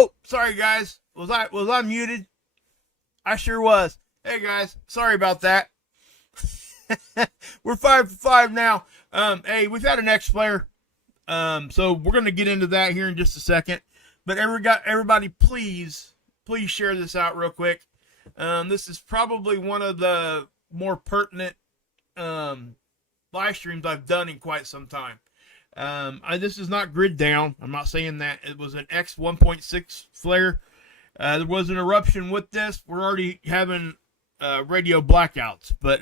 Oh, sorry guys. Was I muted? I sure was. Hey guys, sorry about that. We're 5 for 5 now. Hey, we've had an X player. So we're gonna get into that here in just a second. But everybody, please share this out real quick. This is probably one of the more pertinent live streams I've done in quite some time. This is not grid down. I'm not saying that. It was an X 1.6 flare. There was an eruption with this. We're already having radio blackouts. But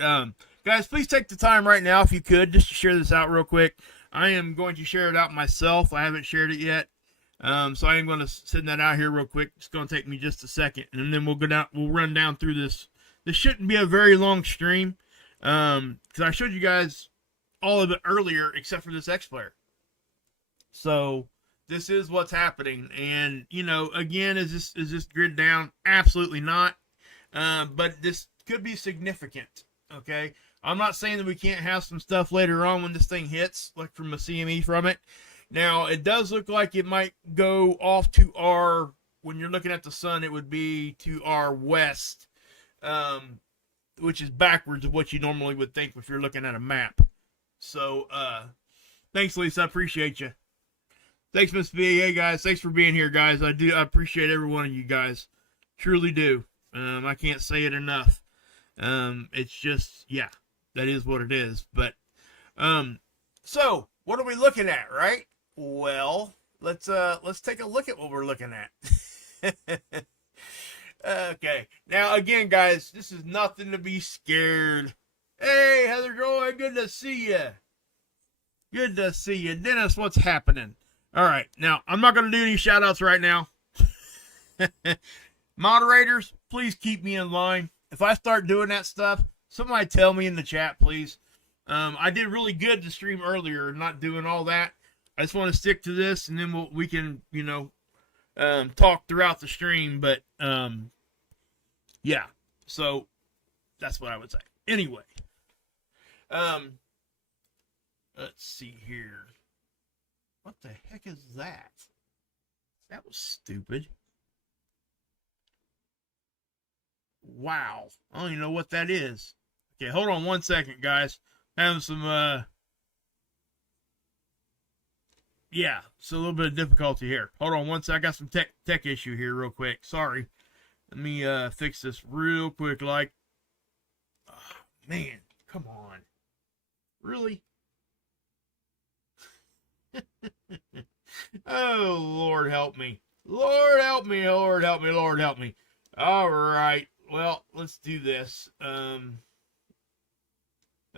guys, please take the time right now, if you could, just to share this out real quick. I am going to share it out myself. I haven't shared it yet. So I am going to send that out here real quick. It's going to take me just a second, and then we'll go down. We'll run down through this. This shouldn't be a very long stream, because I showed you guys all of it earlier, except for this X player. So this is what's happening, and again, is this grid down? Absolutely not. But this could be significant. Okay, I'm not saying that we can't have some stuff later on when this thing hits, like from a CME from it. Now, it does look like it might go off to our, when you're looking at the sun, it would be to our west, which is backwards of what you normally would think if you're looking at a map. So, thanks, Lisa. I appreciate you. Thanks, Miss B. Hey, guys. Thanks for being here, guys. I appreciate every one of you guys. Truly do. I can't say it enough. It's just, yeah, that is what it is. But, so what are we looking at, right? Well, let's take a look at what we're looking at. Okay. Now, again, guys, this is nothing to be scared. Hey, Heather Joy, good to see you. Good to see you. Dennis, what's happening? All right. Now, I'm not going to do any shout-outs right now. Moderators, please keep me in line. If I start doing that stuff, somebody tell me in the chat, please. I did really good to stream earlier, not doing all that. I just want to stick to this, and then we can, talk throughout the stream. But, yeah. So, that's what I would say. Anyway. Let's see here. What the heck is that? That was stupid. Wow. I don't even know what that is. Okay, hold on 1 second, guys. Having some, yeah, it's a little bit of difficulty here. Hold on 1 second. I got some tech issue here real quick. Sorry. Let me, fix this real quick, like. Oh, man, come on. Really? Oh, Lord help me. Lord help me, Lord help me, Lord help me. All right. Well, let's do this.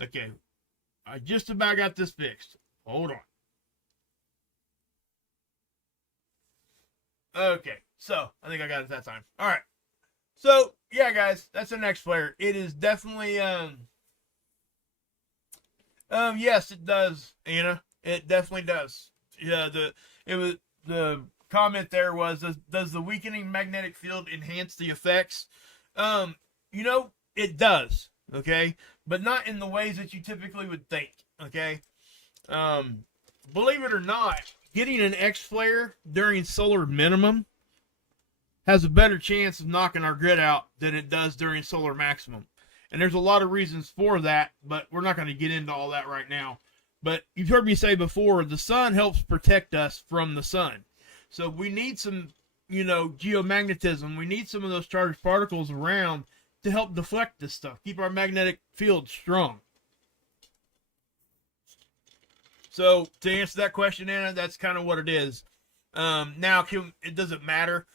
Okay. I just about got this fixed. Hold on. Okay. So, I think I got it that time. All right. So, yeah, guys, that's the next player. It is definitely, yes, it does, Anna. It definitely does. Yeah, the comment there was, does the weakening magnetic field enhance the effects? It does, okay? But not in the ways that you typically would think, okay? Believe it or not, getting an X flare during solar minimum has a better chance of knocking our grid out than it does during solar maximum. And there's a lot of reasons for that, but we're not going to get into all that right now. But you've heard me say before, the sun helps protect us from the sun. So we need some, geomagnetism. We need some of those charged particles around to help deflect this stuff. Keep our magnetic field strong. So to answer that question, Anna, that's kind of what it is. Now, it doesn't matter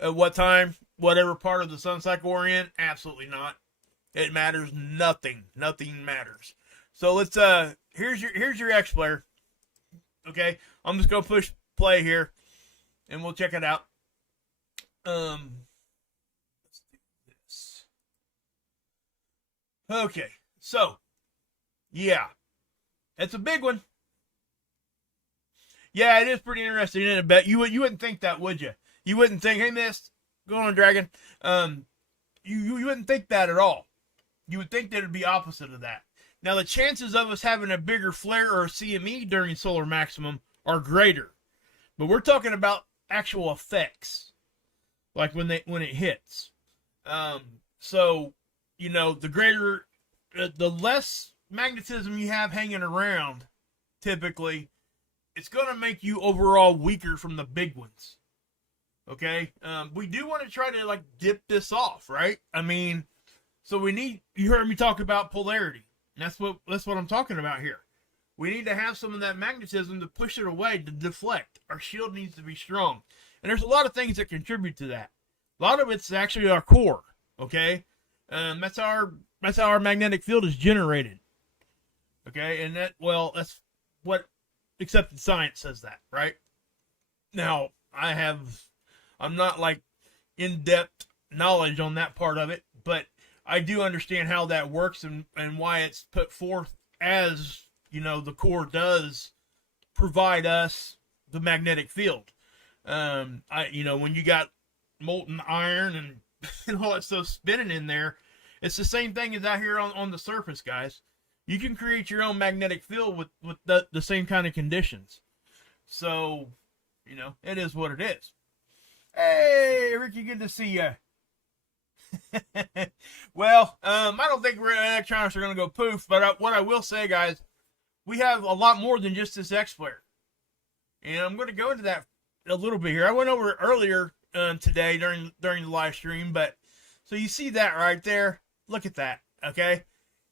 at what time, whatever part of the sun cycle we're in. Absolutely not. It matters nothing. Nothing matters. So let's here's your X player. Okay, I'm just gonna push play here, and we'll check it out. Let's do this. Okay, so yeah, it's a big one. Yeah, it is pretty interesting, isn't it? Bet you wouldn't think that, would you? You wouldn't think, hey, miss, go on, Dragon. You wouldn't think that at all. You would think that it'd be opposite of that. Now, the chances of us having a bigger flare or a CME during solar maximum are greater. But we're talking about actual effects. like when it hits. So, you know, the less magnetism you have hanging around, typically, it's going to make you overall weaker from the big ones. Okay? We do want to try to, like, dip this off, right? I mean, so you heard me talk about polarity. That's what I'm talking about here. We need to have some of that magnetism to push it away, to deflect. Our shield needs to be strong. And there's a lot of things that contribute to that. A lot of it's actually our core, okay? That's how our magnetic field is generated. Okay? And that's what accepted science says that, right? Now, I'm not like in-depth knowledge on that part of it, but I do understand how that works and why it's put forth as, you know, the core does provide us the magnetic field. You know, when you got molten iron and all that stuff spinning in there, it's the same thing as out here on the surface, guys. You can create your own magnetic field with the same kind of conditions. So, you know, it is what it is. Hey, Ricky, good to see you. Well, I don't think electronics are going to go poof, but what I will say, guys, we have a lot more than just this X-Flare. And I'm going to go into that a little bit here. I went over it earlier today during the live stream, but so you see that right there. Look at that, okay?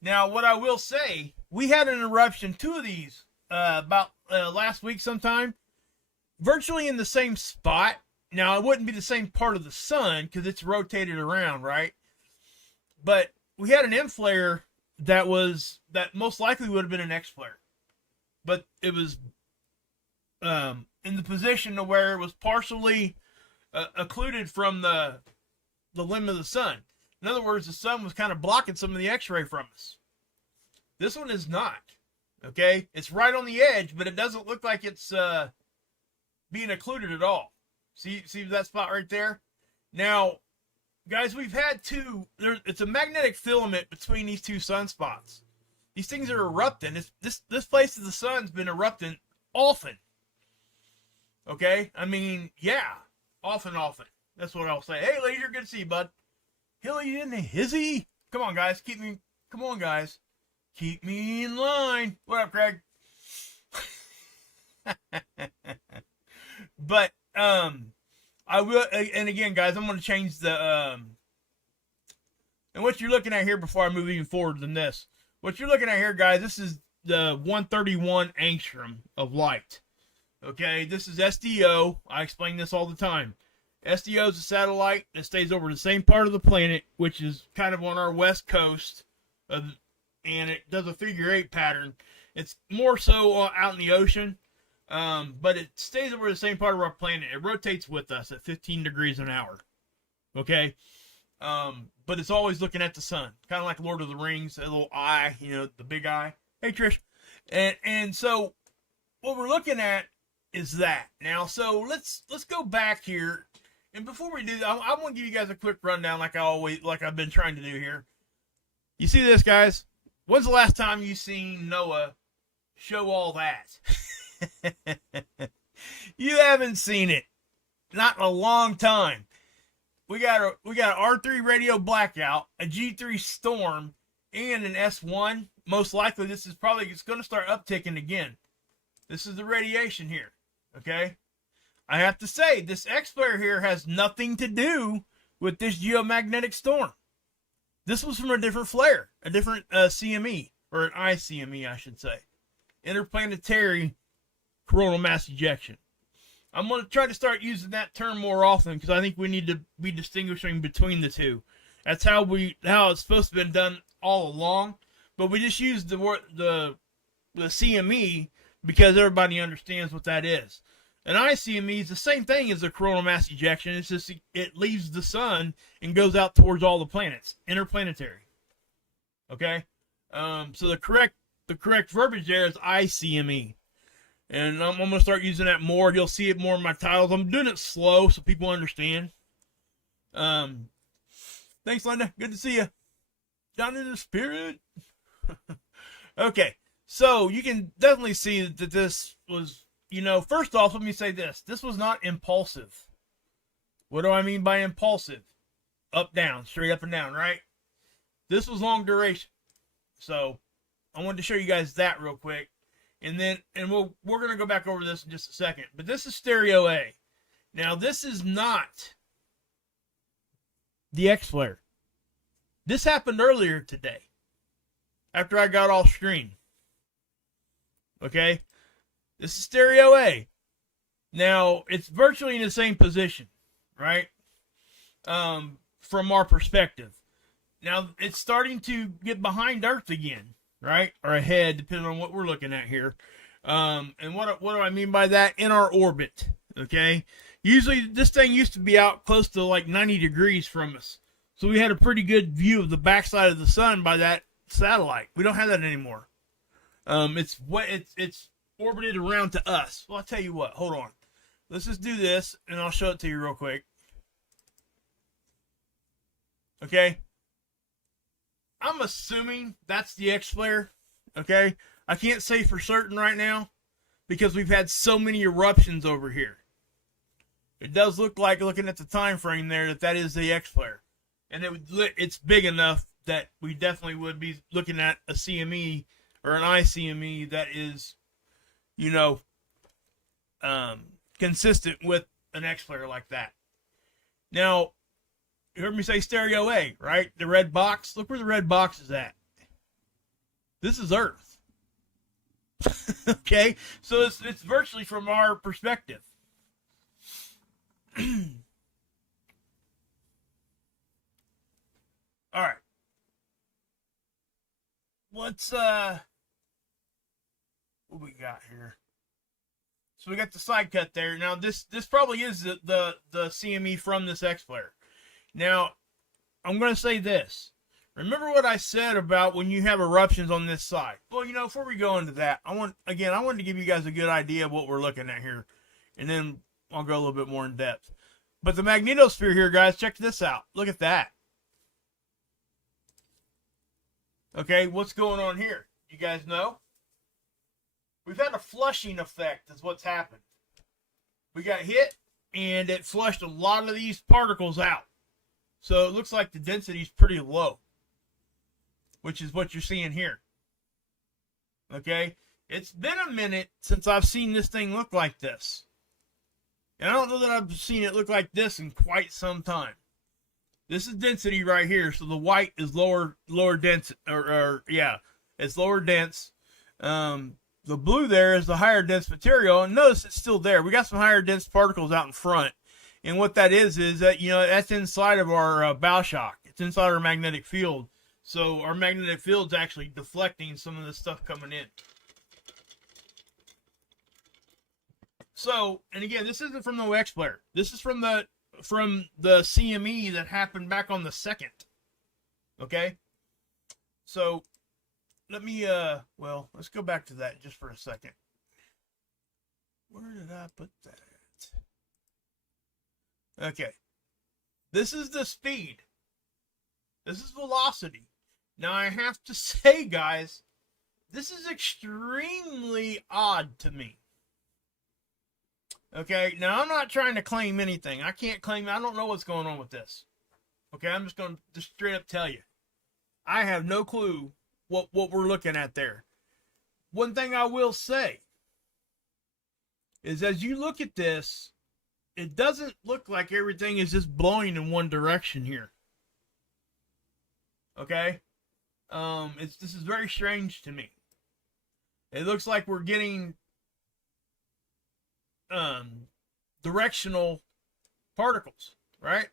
Now, what I will say, we had an eruption, 2 of these, about last week sometime, virtually in the same spot. Now, it wouldn't be the same part of the sun because it's rotated around, right? But we had an M flare that most likely would have been an X flare, but it was in the position to where it was partially occluded from the limb of the sun. In other words, the sun was kind of blocking some of the X-ray from us. This one is not. Okay, it's right on the edge, but it doesn't look like it's being occluded at all. See that spot right there? Now, guys, we've had it's a magnetic filament between these 2 sunspots. These things are erupting. This place of the sun's been erupting often. Okay? I mean, yeah. Often. That's what I'll say. Hey, Laser, good to see you, bud. Hilly and Hizzy. Come on, guys. Keep me in line. What up, Craig? But, I will, and again, guys, I'm going to change the, and what you're looking at here before I move even forward than this, what you're looking at here, guys, this is the 131 angstrom of light. Okay, this is SDO. I explain this all the time. SDO is a satellite that stays over the same part of the planet, which is kind of on our west coast, and it does a figure 8 pattern. It's more so out in the ocean. But it stays over the same part of our planet. It rotates with us at 15 degrees an hour. Okay? But it's always looking at the sun. Kind of like Lord of the Rings, a little eye, you know, the big eye. Hey, Trish. And so what we're looking at is that. Now, so let's go back here. And before we do that, I want to give you guys a quick rundown like I've been trying to do here. You see this, guys? When's the last time you seen Noah show all that? You haven't seen it. Not in a long time. We got an R3 radio blackout, a G3 storm, and an S1. Most likely it's going to start upticking again. This is the radiation here. Okay? I have to say, this X-flare here has nothing to do with this geomagnetic storm. This was from a different flare, a different CME, or an ICME, I should say. Interplanetary coronal mass ejection. I'm going to try to start using that term more often because I think we need to be distinguishing between the two. That's how it's supposed to have been done all along, but we just use the CME because everybody understands what that is. An ICME is the same thing as a coronal mass ejection. It's just it leaves the sun and goes out towards all the planets, interplanetary. Okay, so the correct verbiage there is ICME. And I'm going to start using that more. You'll see it more in my titles. I'm doing it slow so people understand. Thanks, Linda. Good to see you. Down in the spirit. Okay. So you can definitely see that this was, first off, let me say this. This was not impulsive. What do I mean by impulsive? Up, down, straight up and down, right? This was long duration. So I wanted to show you guys that real quick. And then, we're going to go back over this in just a second. But this is stereo A. Now, this is not the X flare. This happened earlier today, after I got off screen. Okay? This is stereo A. Now, it's virtually in the same position, right? From our perspective. Now, it's starting to get behind Earth again. Right? Or ahead, depending on what we're looking at here. And what do I mean by that? In our orbit. Okay? Usually, this thing used to be out close to like 90 degrees from us. So we had a pretty good view of the backside of the sun by that satellite. We don't have that anymore. It's orbited around to us. Well, I'll tell you what. Hold on. Let's just do this, and I'll show it to you real quick. Okay? I'm assuming that's the X flare, okay? I can't say for certain right now because we've had so many eruptions over here. It does look like, looking at the time frame there, that is the X flare. And it's big enough that we definitely would be looking at a CME or an ICME that is, you know, consistent with an X flare like that. Now, you heard me say stereo A, right? The red box. Look where the red box is at. This is Earth. Okay? So it's virtually from our perspective. All right. Let's what we got here? So we got the side cut there. Now this probably is the CME from this X flare. Now, I'm going to say this. Remember what I said about when you have eruptions on this side? Well, before we go into that, I wanted to give you guys a good idea of what we're looking at here. And then I'll go a little bit more in depth. But the magnetosphere here, guys, check this out. Look at that. Okay, what's going on here? You guys know? We've had a flushing effect is what's happened. We got hit, and it flushed a lot of these particles out. So it looks like the density is pretty low, which is what you're seeing here. Okay? It's been a minute since I've seen this thing look like this. And I don't know that I've seen it look like this in quite some time. This is density right here, so the white is lower dense, it's lower dense. The blue there is the higher dense material, and notice it's still there. We got some higher dense particles out in front. And what that is that, that's inside of our bow shock. It's inside our magnetic field. So our magnetic field's actually deflecting some of the stuff coming in. So, and again, this isn't from the X flare. This is from the CME that happened back on the 2nd. Okay? So, let me, let's go back to that just for a second. Where did I put that? Okay. This is the speed. This is velocity. Now, I have to say, guys, this is extremely odd to me. Okay, now I'm not trying to claim anything. I can't claim, I don't know what's going on with this. Okay, I'm just going to just straight up tell you. I have no clue what we're looking at there. One thing I will say is as you look at this, it doesn't look like everything is just blowing in one direction here. Okay? This is very strange to me. It looks like we're getting directional particles, right?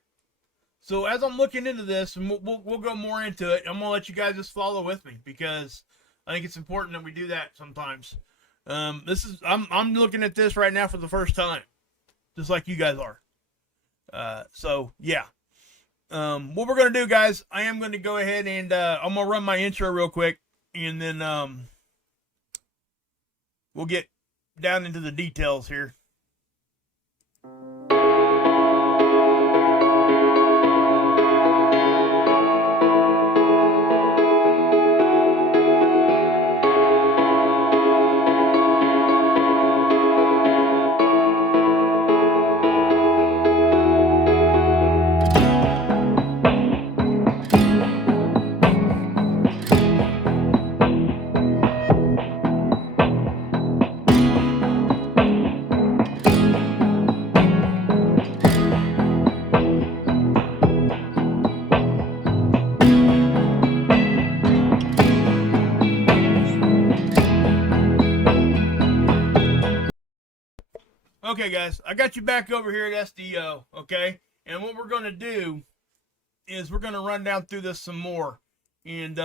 So as I'm looking into this, and we'll go more into it, I'm gonna let you guys just follow with me because I think it's important that we do that sometimes. I'm looking at this right now for the first time, just like you guys are. So yeah. What we're gonna do, guys, I am gonna go ahead and I'm gonna run my intro real quick, and then we'll get down into the details here. Okay, guys, I got you back over here at SDO, okay? And what we're going to do is we're going to run down through this some more. And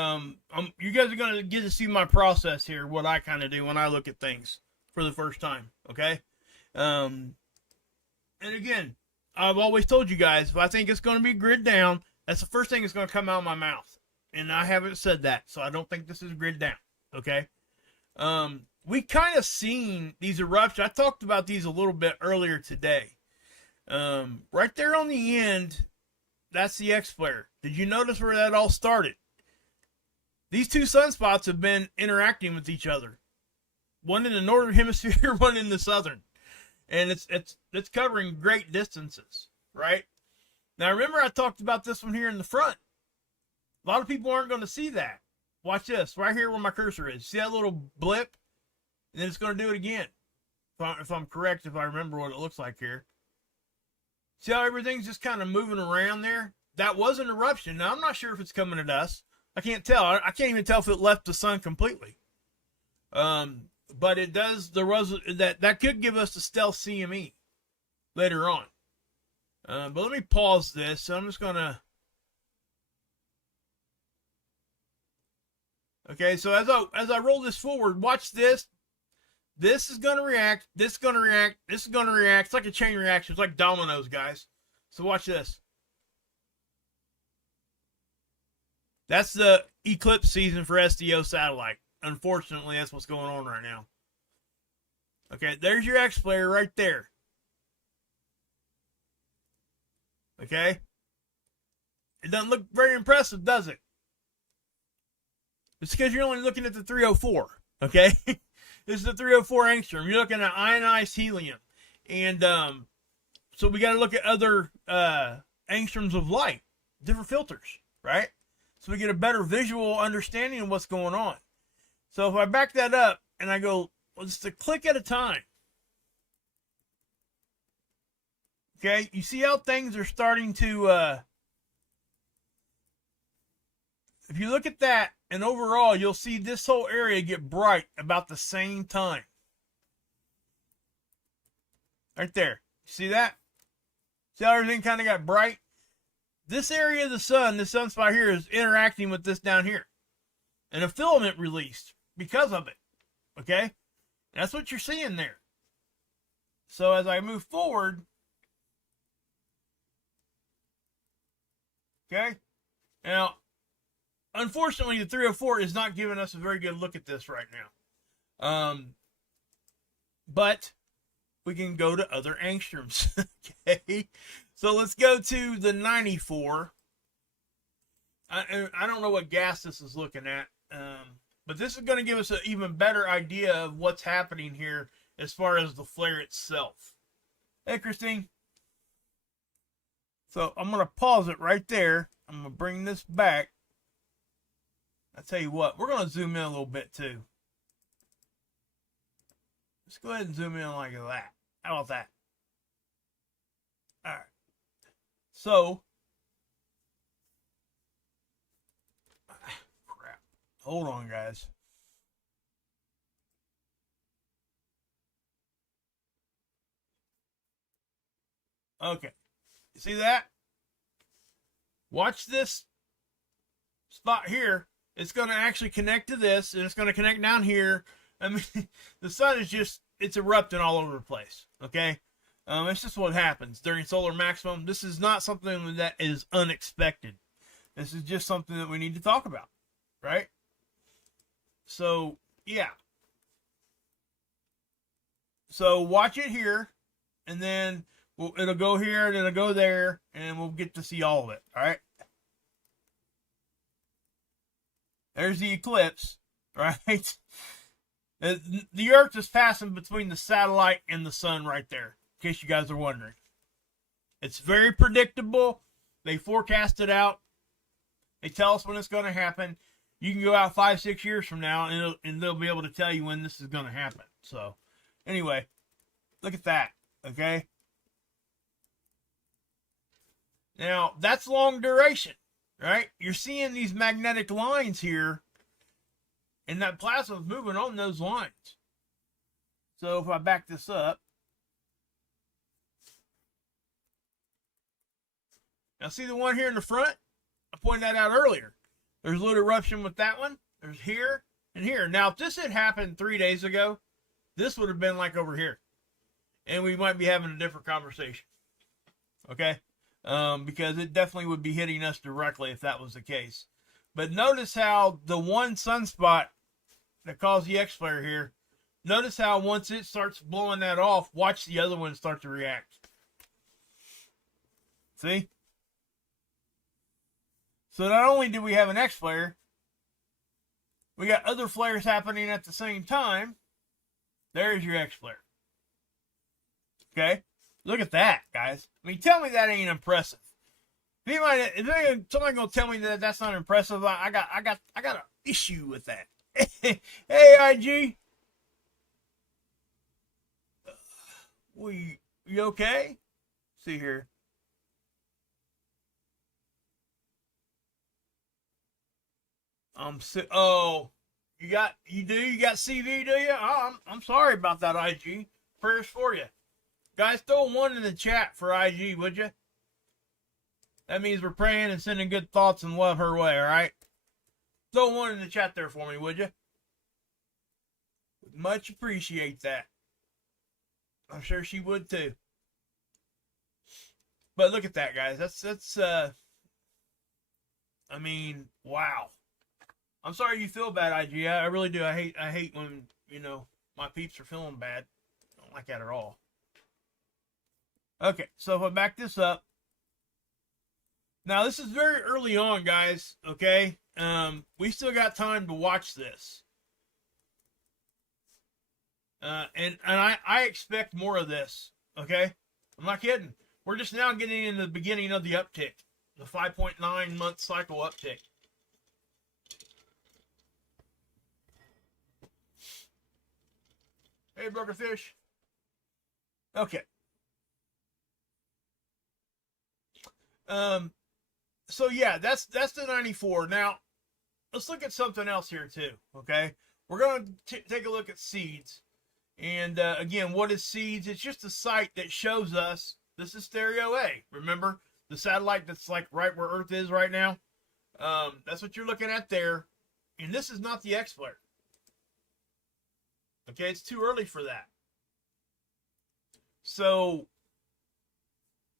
you guys are going to get to see my process here, what I kind of do when I look at things for the first time, okay? And again, I've always told you guys, if I think it's going to be grid down, that's the first thing that's going to come out of my mouth. And I haven't said that, so I don't think this is grid down, okay? We kind of seen these eruptions. I talked about these a little bit earlier today. Right there on the end, that's the X-flare. Did you notice where that all started? These two sunspots have been interacting with each other. One in the northern hemisphere, one in the southern. And it's covering great distances, right? Now remember I talked about this one here in the front. A lot of people aren't going to see that. Watch this, right here where my cursor is. See that little blip? And then it's going to do it again. If I'm correct, if I remember what it looks like here. See how everything's just kind of moving around there? That was an eruption. Now I'm not sure if it's coming at us. I can't tell. I can't even tell if it left the sun completely. But it does. There was that could give us a stealth CME later on. But let me pause this. So I'm just gonna. Okay, so as I roll this forward, watch this. This is gonna react. This is gonna react. This is gonna react. It's like a chain reaction. It's like dominoes, guys. So watch this. That's the eclipse season for SDO satellite. Unfortunately, that's what's going on right now. Okay, there's your X-flare right there. Okay? It doesn't look very impressive, does it? It's because you're only looking at the 304. Okay? This is the 304 angstrom. You're looking at ionized helium. And so we got to look at other angstroms of light, different filters, right? So we get a better visual understanding of what's going on. So if I back that up and I go, well, just a click at a time. Okay, you see how things are starting to, if you look at that, and overall, you'll see this whole area get bright about the same time. Right there. See that? See how everything kind of got bright? This area of the sun, this sunspot here, is interacting with this down here. And a filament released because of it. Okay? That's what you're seeing there. So as I move forward, okay? Now, unfortunately, the 304 is not giving us a very good look at this right now. But we can go to other angstroms. Okay? So let's go to the 94. I don't know what gas this is looking at. But this is going to give us an even better idea of what's happening here as far as the flare itself. Hey, Christine. So I'm going to pause it right there. I'm going to bring this back. I tell you what, we're going to zoom in a little bit too. Let's go ahead and zoom in like that. How about that? All right. So, crap. Hold on, guys. Okay. You see that? Watch this spot here. It's going to actually connect to this, and it's going to connect down here. I mean, the sun is just, it's erupting all over the place. Okay? It's just what happens during solar maximum. This is not something that is unexpected. This is just something that we need to talk about, right? So, yeah. So, watch it here, and then it'll go here, and it'll go there, and we'll get to see all of it, all right? There's the eclipse, right? The Earth is passing between the satellite and the sun right there, in case you guys are wondering. It's very predictable. They forecast it out. They tell us when it's going to happen. You can go out 5-6 years from now, and they'll be able to tell you when this is going to happen. So, anyway, look at that, okay? Now, that's long duration, right? You're seeing these magnetic lines here, and that plasma is moving on those lines. So if I back this up, Now see the one here in the front? I pointed that out earlier. There's a little eruption with that one. There's here and here. Now, if this had happened 3 days ago, this would have been like over here. And we might be having a different conversation. Okay? Because it definitely would be hitting us directly if that was the case. But notice how the one sunspot that caused the X-flare here, notice how once it starts blowing that off, watch the other one start to react. See? So not only do we have an X-flare, we got other flares happening at the same time. There's your X-flare. Okay? Look at that, guys. I mean, tell me that ain't impressive. If somebody gonna tell me that that's not impressive, I got an issue with that. Hey, IG. You okay? See here. Oh, you got CV, do you? Oh, I'm sorry about that, IG. Prayers for you. Guys, throw one in the chat for IG, would you? That means we're praying and sending good thoughts and love her way, all right? Throw one in the chat there for me, would you? Much appreciate that. I'm sure she would too. But look at that, guys. That's I mean, wow. I'm sorry you feel bad, IG. I really do. I hate when, my peeps are feeling bad. I don't like that at all. Okay, so if I back this up. Now, this is very early on, guys, okay? We still got time to watch this. And I expect more of this, okay? I'm not kidding. We're just now getting into the beginning of the uptick. The 5.9 month cycle uptick. Hey, Burgerfish. Okay. So yeah, that's the 94. Now, let's look at something else here too, okay? We're going to take a look at seeds. And again, what is seeds? It's just a site that shows us, this is Stereo A. Remember, the satellite that's like right where Earth is right now? That's what you're looking at there. And this is not the X-flare. Okay, it's too early for that. So,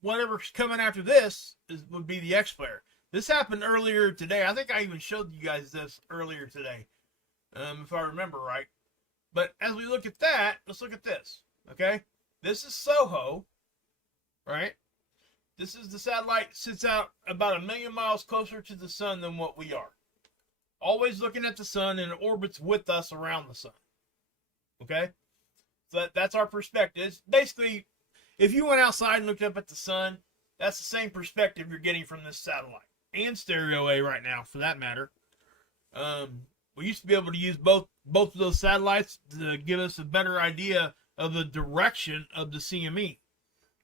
whatever's coming after this would be the X-flare. This happened earlier today. I think I even showed you guys this earlier today, if I remember right. But as we look at that, let's look at this, okay? This is SOHO, right? This is the satellite that sits out about 1 million miles closer to the sun than what we are. Always looking at the sun, and it orbits with us around the sun, okay? So that's our perspective. It's basically, if you went outside and looked up at the sun, that's the same perspective you're getting from this satellite. And Stereo A right now, for that matter. We used to be able to use both of those satellites to give us a better idea of the direction of the CME.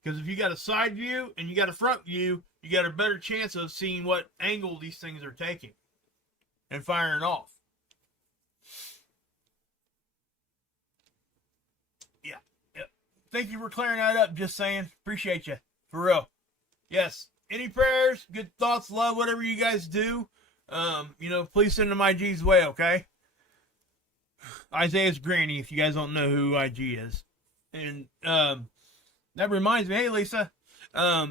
Because if you got a side view and you got a front view, you got a better chance of seeing what angle these things are taking and firing off. Yeah. Thank you for clearing that up, just saying. Appreciate you. For real. Yes. Any prayers, good thoughts, love, whatever you guys do, please send them IG's way, okay? Isaiah's granny, if you guys don't know who IG is. And that reminds me, hey, Lisa, guys,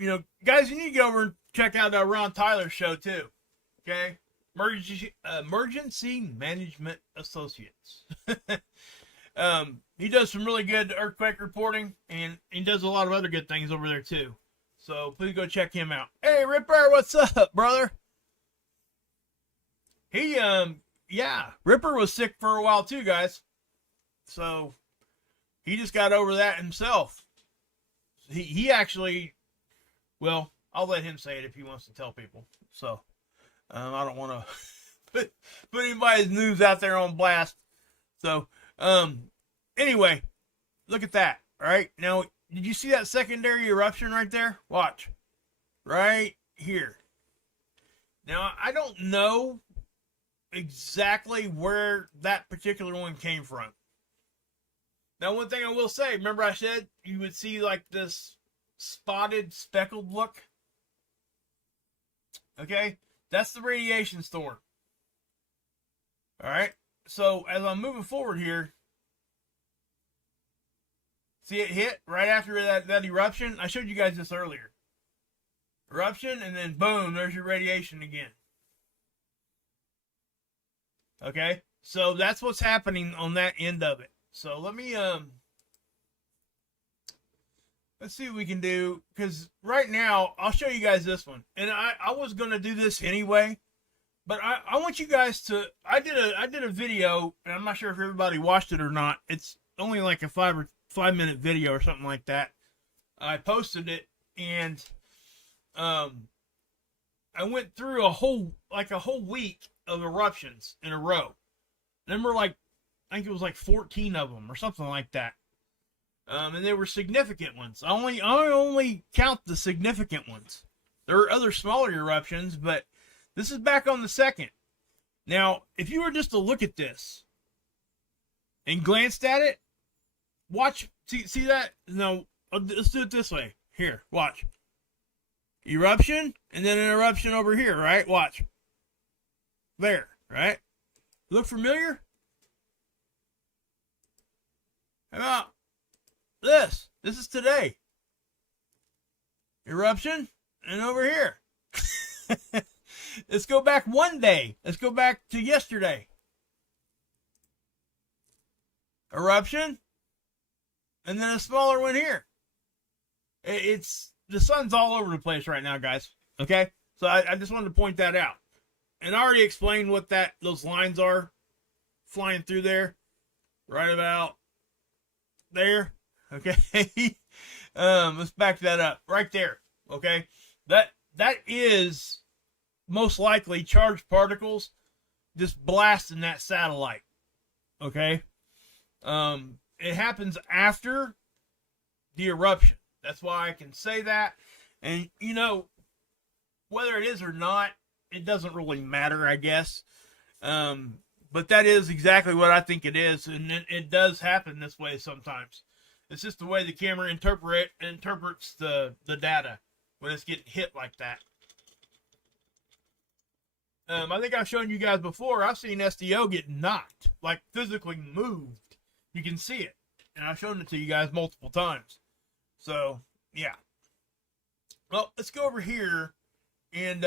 you need to go over and check out Ron Tyler's show, too, okay? Emergency Management Associates. He does some really good earthquake reporting, and he does a lot of other good things over there, too. So please go check him out. Hey, Ripper, what's up, brother? He, Ripper was sick for a while too, guys. So he just got over that himself. He actually, well, I'll let him say it if he wants to tell people. So I don't want to put anybody's news out there on blast. So anyway, look at that. All right, now. Did you see that secondary eruption right there? Watch. Right here. Now, I don't know exactly where that particular one came from. Now, one thing I will say, remember I said you would see like this spotted, speckled look? Okay? That's the radiation storm. All right? So as I'm moving forward here, see it hit right after that eruption? I showed you guys this earlier. Eruption, and then boom, there's your radiation again. Okay? So that's what's happening on that end of it. So let me let's see what we can do, because right now I'll show you guys this one, and I was gonna do this anyway, but I want you guys to. I did a video, and I'm not sure if everybody watched it or not. It's only like a 5-minute video or something like that. I posted it, and I went through a whole week of eruptions in a row. Then we're like, I think it was like 14 of them or something like that. And they were significant ones. I only count the significant ones. There are other smaller eruptions, but this is back on the second. Now, if you were just to look at this and glanced at it, watch, see that? No, let's do it this way. Here, watch. Eruption, and then an eruption over here, right? Watch. There, right? Look familiar? How about this? This is today. Eruption, and over here. Let's go back one day. Let's go back to yesterday. Eruption, and then a smaller one here. It's the sun's all over the place right now, guys. Okay, so I just wanted to point that out, and I already explained what those lines are flying through there, right about there. Okay, let's back that up right there. Okay, that is most likely charged particles just blasting that satellite. Okay, it happens after the eruption. That's why I can say that. And, you know, whether it is or not, it doesn't really matter, I guess. But that is exactly what I think it is. And it does happen this way sometimes. It's just the way the camera interprets the data when it's getting hit like that. I think I've shown you guys before. I've seen SDO get knocked, like physically moved. You can see it. And I've shown it to you guys multiple times. So, yeah. Well, let's go over here. And,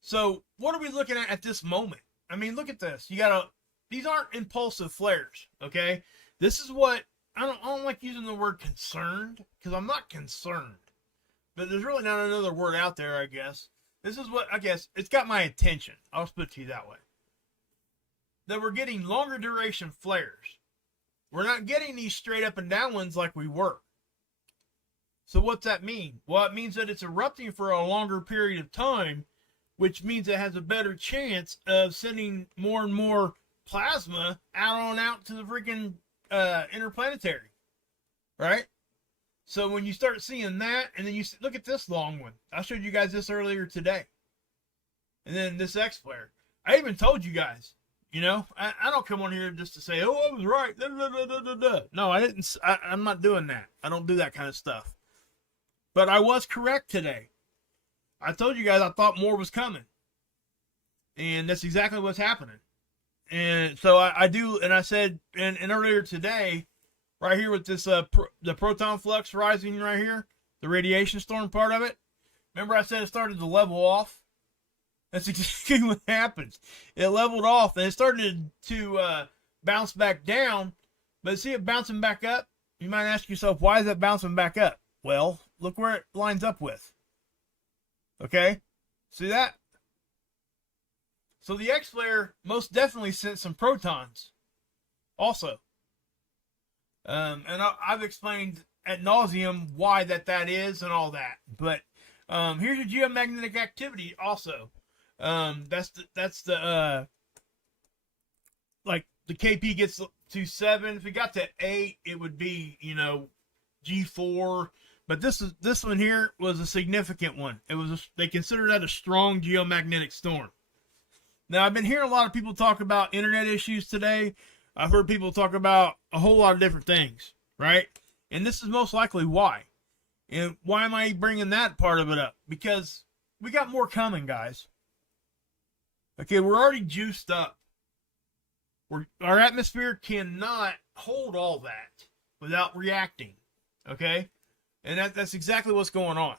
so what are we looking at this moment? I mean, look at this. These aren't impulsive flares, okay? This is what, I don't like using the word concerned, because I'm not concerned. But there's really not another word out there, I guess. This is what, I guess, it's got my attention. I'll put it to you that way. That we're getting longer duration flares. We're not getting these straight up and down ones like we were. So what's that mean? Well, it means that it's erupting for a longer period of time, which means it has a better chance of sending more and more plasma out to the freaking interplanetary. Right? So when you start seeing that, and then you look at this long one. I showed you guys this earlier today. And then this X flare. I even told you guys. You know, I don't come on here just to say, oh, I was right. No, I didn't. I'm not doing that. I don't do that kind of stuff. But I was correct today. I told you guys I thought more was coming. And that's exactly what's happening. And so I do, and I said, and earlier today, right here with this, the proton flux rising right here, the radiation storm part of it. Remember I said it started to level off? That's exactly what happens. It leveled off, and it started to bounce back down. But see it bouncing back up? You might ask yourself, why is it bouncing back up? Well, look where it lines up with. Okay? See that? So the X flare most definitely sent some protons. Also. And I've explained ad nauseum why that is and all that. But here's your geomagnetic activity also. That's the like the KP gets to 7. If it got to 8, it would be, you know, G4. But this one here was a significant one. They consider that a strong geomagnetic storm. Now, I've been hearing a lot of people talk about internet issues today. I've heard people talk about a whole lot of different things, right? And this is most likely why. And why am I bringing that part of it up? Because we got more coming, guys. Okay, we're already juiced up. Our atmosphere cannot hold all that without reacting. Okay? And that's exactly what's going on.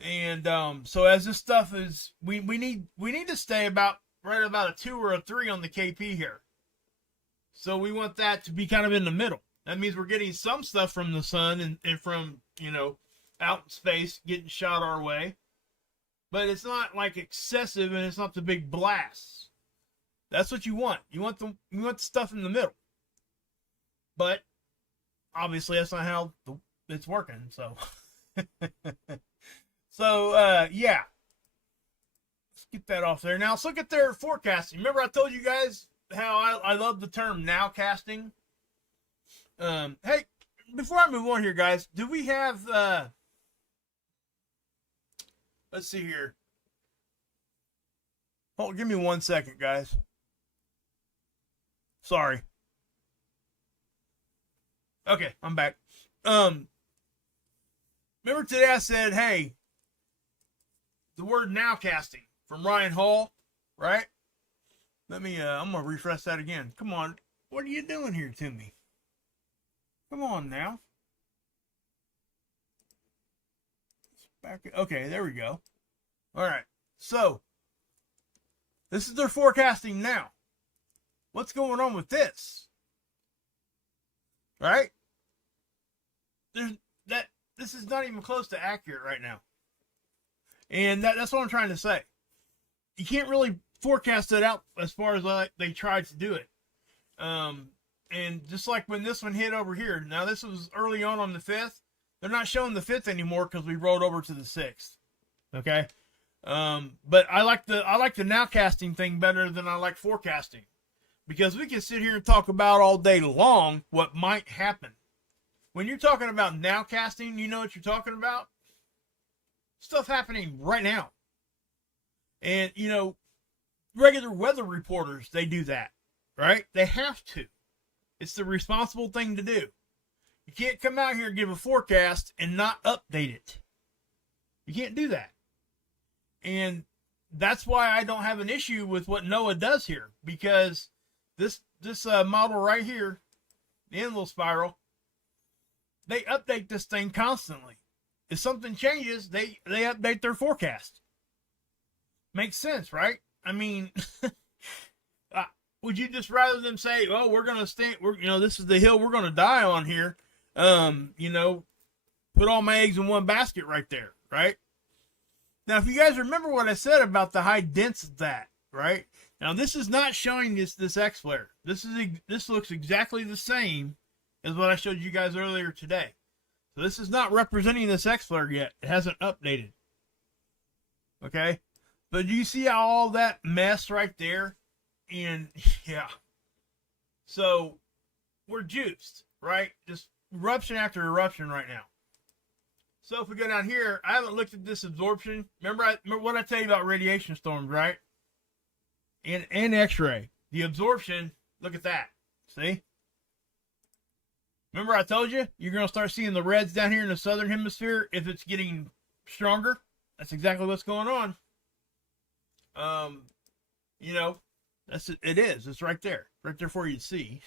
And so as this stuff is, we need to stay about a 2 or a 3 on the KP here. So we want that to be kind of in the middle. That means we're getting some stuff from the sun and from, out in space getting shot our way. But it's not like excessive, and it's not the big blasts. That's what you want. You want the stuff in the middle. But obviously that's not how it's working. So yeah. Let's get that off there. Now let's look at their forecasting. Remember I told you guys how I love the term nowcasting? Hey, before I move on here, guys, do we have let's see here. Oh, give me 1 second, guys. Sorry. Okay, I'm back. Remember today I said, hey, the word nowcasting from Ryan Hall, right? Let me, I'm going to refresh that again. Come on. What are you doing here to me? Come on now. Okay, there we go. All right. So, this is their forecasting now. What's going on with this? Right? This is not even close to accurate right now. And that's what I'm trying to say. You can't really forecast it out as far as they tried to do it. And just like when this one hit over here, now this was early on the 5th. They're not showing the 5th anymore because we rolled over to the 6th. Okay? But I like the nowcasting thing better than I like forecasting. Because we can sit here and talk about all day long what might happen. When you're talking about nowcasting, you know what you're talking about? Stuff happening right now. And, regular weather reporters, they do that, right? They have to. It's the responsible thing to do. You can't come out here and give a forecast and not update it. You can't do that. And that's why I don't have an issue with what NOAA does here. Because this model right here, the end little spiral, they update this thing constantly. If something changes, they update their forecast. Makes sense, right? I mean, would you just rather them say, "Oh, we're gonna stay. This is the hill we're gonna die on here." Put all my eggs in one basket right there, right? Now, if you guys remember what I said about the high dense of that, right? Now, this is not showing this X flare. This looks exactly the same as what I showed you guys earlier today. So this is not representing this X flare yet. It hasn't updated. Okay? But do you see all that mess right there? And yeah. So we're juiced, right? Just eruption after eruption right now. So if we go down here, I haven't looked at this absorption. Remember what I tell you about radiation storms, right? And X-ray. The absorption, look at that. See? Remember I told you you're going to start seeing the reds down here in the southern hemisphere if it's getting stronger? That's exactly what's going on. It is. It's right there. Right there for you to see.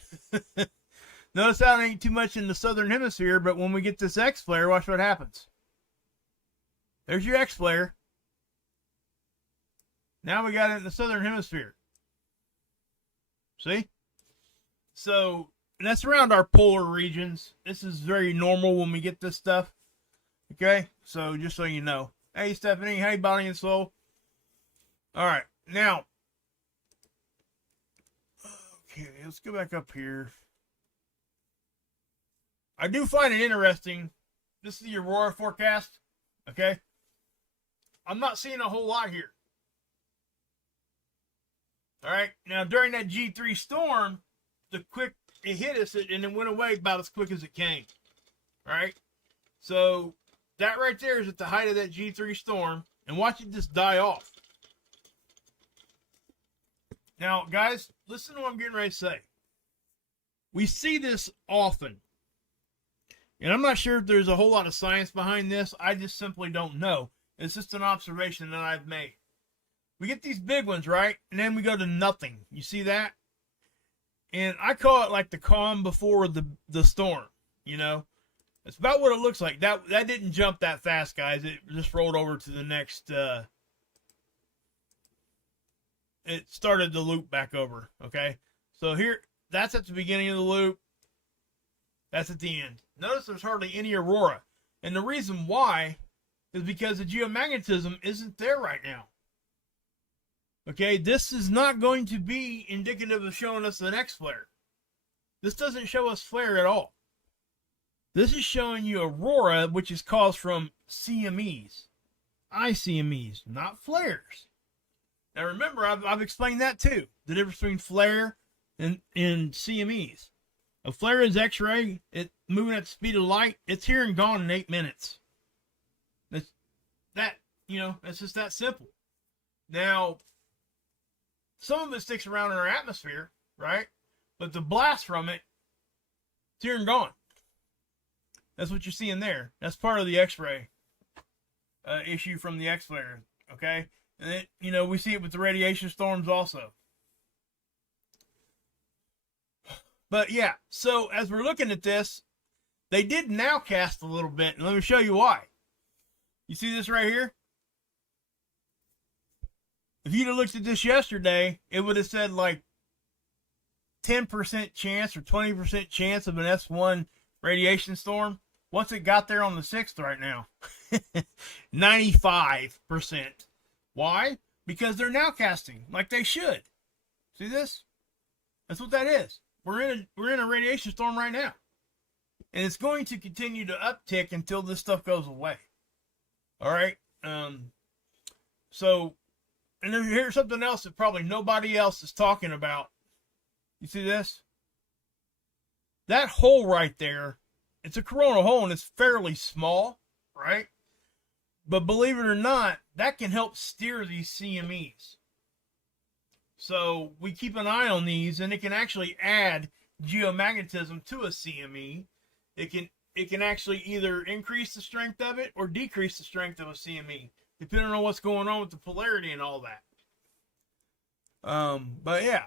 Notice how it ain't too much in the southern hemisphere, but when we get this X flare, watch what happens. There's your X flare. Now we got it in the southern hemisphere. See? So, and that's around our polar regions. This is very normal when we get this stuff. Okay? So, just so you know. Hey, Stephanie. Hey, Body and Soul. All right. Now, okay, let's go back up here. I do find it interesting. This is the Aurora forecast. Okay? I'm not seeing a whole lot here. All right. Now, during that G3 storm, it hit us and it went away about as quick as it came. All right. So that right there is at the height of that G3 storm, and watch it just die off. Now, guys, listen to what I'm getting ready to say. We see this often. And I'm not sure if there's a whole lot of science behind this. I just simply don't know. It's just an observation that I've made. We get these big ones, right? And then we go to nothing. You see that? And I call it like the calm before the storm, you know? It's about what it looks like. That didn't jump that fast, guys. It just rolled over to the next, it started the loop back over, okay? So here, that's at the beginning of the loop. That's at the end. Notice there's hardly any aurora. And the reason why is because the geomagnetism isn't there right now. Okay, this is not going to be indicative of showing us the next flare. This doesn't show us flare at all. This is showing you aurora, which is caused from CMEs. ICMEs, not flares. Now remember, I've explained that too. The difference between flare and CMEs. A flare is X-ray. It's moving at the speed of light. It's here and gone in 8 minutes. It's just that simple. Now, some of it sticks around in our atmosphere, right? But the blast from it, it's here and gone. That's what you're seeing there. That's part of the X-ray issue from the X-flare, okay? And it, we see it with the radiation storms also. But yeah, so as we're looking at this, they did nowcast a little bit, and let me show you why. You see this right here? If you'd have looked at this yesterday, it would have said like 10% chance or 20% chance of an S1 radiation storm. Once it got there on the 6th right now, 95%. Why? Because they're nowcasting like they should. See this? That's what that is. We're in a radiation storm right now. And it's going to continue to uptick until this stuff goes away. All right? So, and then here's something else that probably nobody else is talking about. You see this? That hole right there, it's a coronal hole and it's fairly small, right? But believe it or not, that can help steer these CMEs. So we keep an eye on these, and it can actually add geomagnetism to a CME. It can actually either increase the strength of it or decrease the strength of a CME, depending on what's going on with the polarity and all that. But yeah.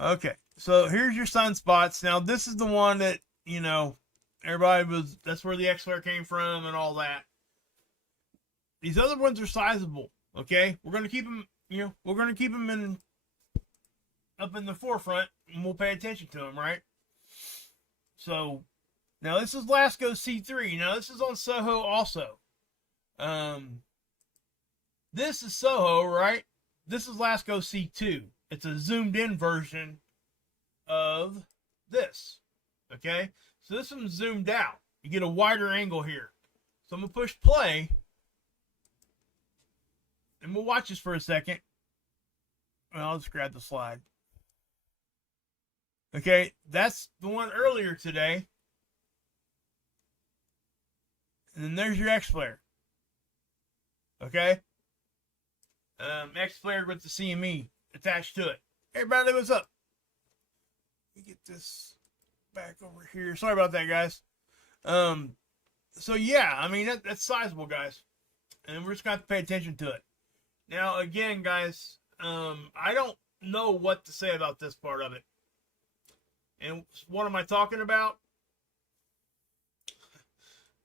Okay, so here's your sunspots. Now this is the one that, that's where the X-flare came from and all that. These other ones are sizable. Okay, we're going to keep them, we're going to keep them up in the forefront, and we'll pay attention to them, right? So, now this is Lasco C3. Now, this is on SOHO also. This is SOHO, right? This is Lasco C2. It's a zoomed-in version of this, okay? So, this one's zoomed out. You get a wider angle here. So, I'm going to push play. And we'll watch this for a second. Well, I'll just grab the slide. Okay, that's the one earlier today. And then there's your X-flare. Okay? X-flare with the CME attached to it. Everybody, what's up? Let me get this back over here. Sorry about that, guys. So, yeah, I mean, that's sizable, guys. And we're just going to have to pay attention to it. Now, again, guys, I don't know what to say about this part of it. And what am I talking about?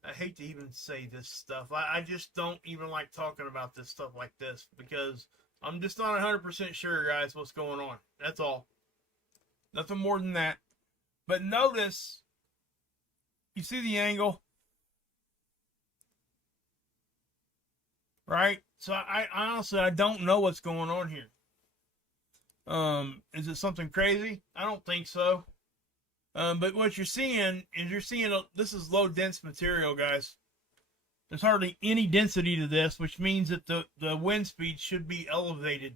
I hate to even say this stuff. I just don't even like talking about this stuff like this because I'm just not 100% sure, guys, what's going on. That's all. Nothing more than that. But notice, you see the angle? Right? So I honestly, I don't know what's going on here. Is it something crazy? I don't think so. But what you're seeing is this is low dense material, guys. There's hardly any density to this, which means that the wind speed should be elevated.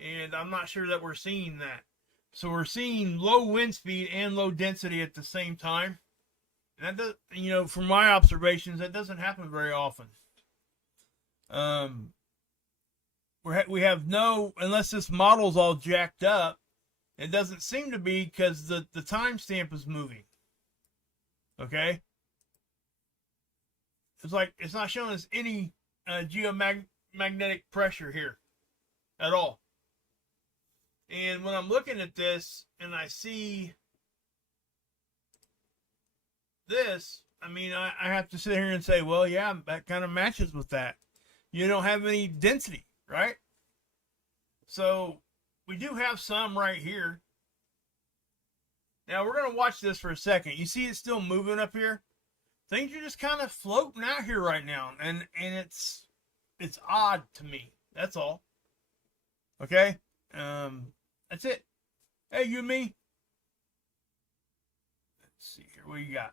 And I'm not sure that we're seeing that. So we're seeing low wind speed and low density at the same time. And that does, from my observations, that doesn't happen very often. We have no, unless this model's all jacked up, It doesn't seem to be because the timestamp is moving. Okay? It's like it's not showing us any geomagnetic pressure here at all. And when I'm looking at this and I see this, I mean, I have to sit here and say, well, yeah, that kind of matches with that. You don't have any density, right? So we do have some right here. Now we're going to watch this for a second. You see it's still moving up here? Things are just kind of floating out here right now. And it's odd to me. That's all. Okay? That's it. Hey, you and me. Let's see here. What you got?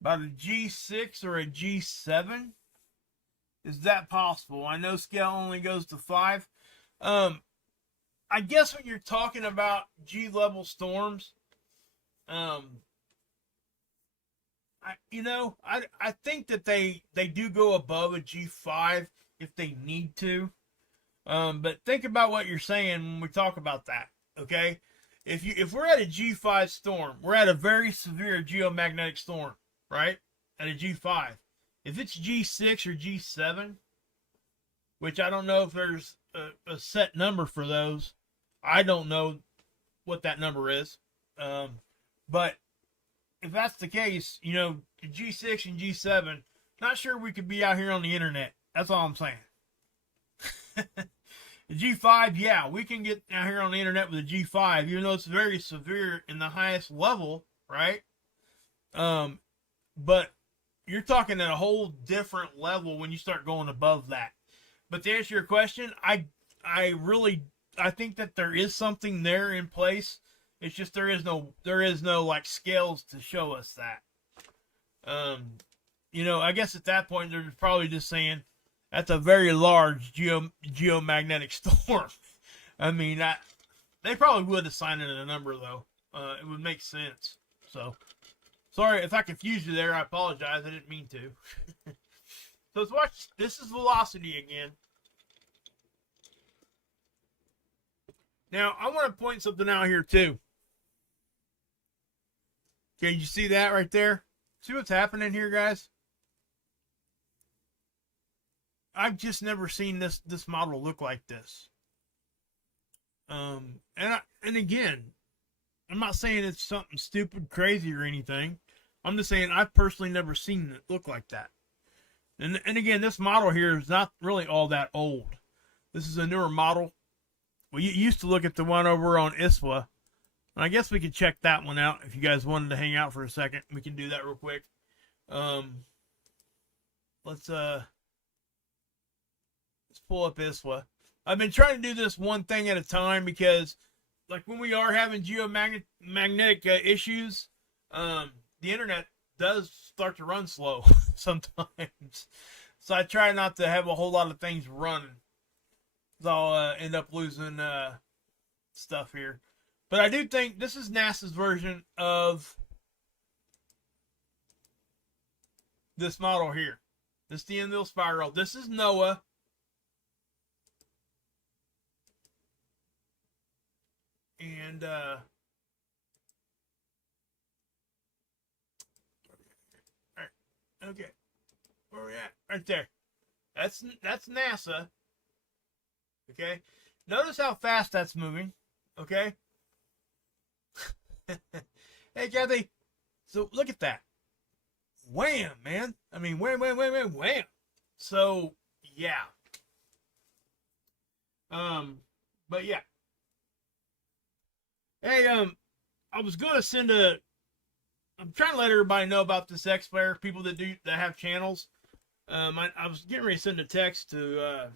About a G6 or a G7? Is that possible? I know scale only goes to 5. I guess when you're talking about G-level storms, I think that they do go above a G5 if they need to. But think about what you're saying when we talk about that, okay? If we're at a G5 storm, we're at a very severe geomagnetic storm, right? At a G5. If it's G6 or G7, which I don't know if there's a set number for those. I don't know what that number is. But if that's the case, G6 and G7, not sure we could be out here on the internet. That's all I'm saying. The G5, yeah, we can get out here on the internet with a G5, even though it's very severe in the highest level, right? But you're talking at a whole different level when you start going above that. But to answer your question, I think that there is something there in place. It's just there is no like scales to show us that. I guess at that point they're probably just saying that's a very large geomagnetic storm. I mean, they probably would assign it a number though. It would make sense. So, sorry if I confused you there. I apologize. I didn't mean to. So let's watch. This is velocity again. Now, I want to point something out here, too. Okay, you see that right there? See what's happening here, guys? I've just never seen this model look like this. And again, I'm not saying it's something stupid, crazy, or anything. I'm just saying I've personally never seen it look like that. And again, this model here is not really all that old. This is a newer model. We used to look at the one over on ISWA. And I guess we could check that one out if you guys wanted to hang out for a second. We can do that real quick. Let's pull up ISWA. I've been trying to do this one thing at a time because, like, when we are having geomagnetic issues, the internet does start to run slow sometimes. So I try not to have a whole lot of things running. So I'll end up losing stuff here. But I do think this is NASA's version of this model here. This is the Enlil spiral. This is NOAA. And all right, okay, where are we at? Right there. That's NASA. Okay, notice how fast that's moving. Okay. Hey, Kathy. So look at that. Wham, man. I mean, wham. So yeah. But yeah. Hey, I was going to send I'm trying to let everybody know about this X Player, people that have channels. I was getting ready to send a text to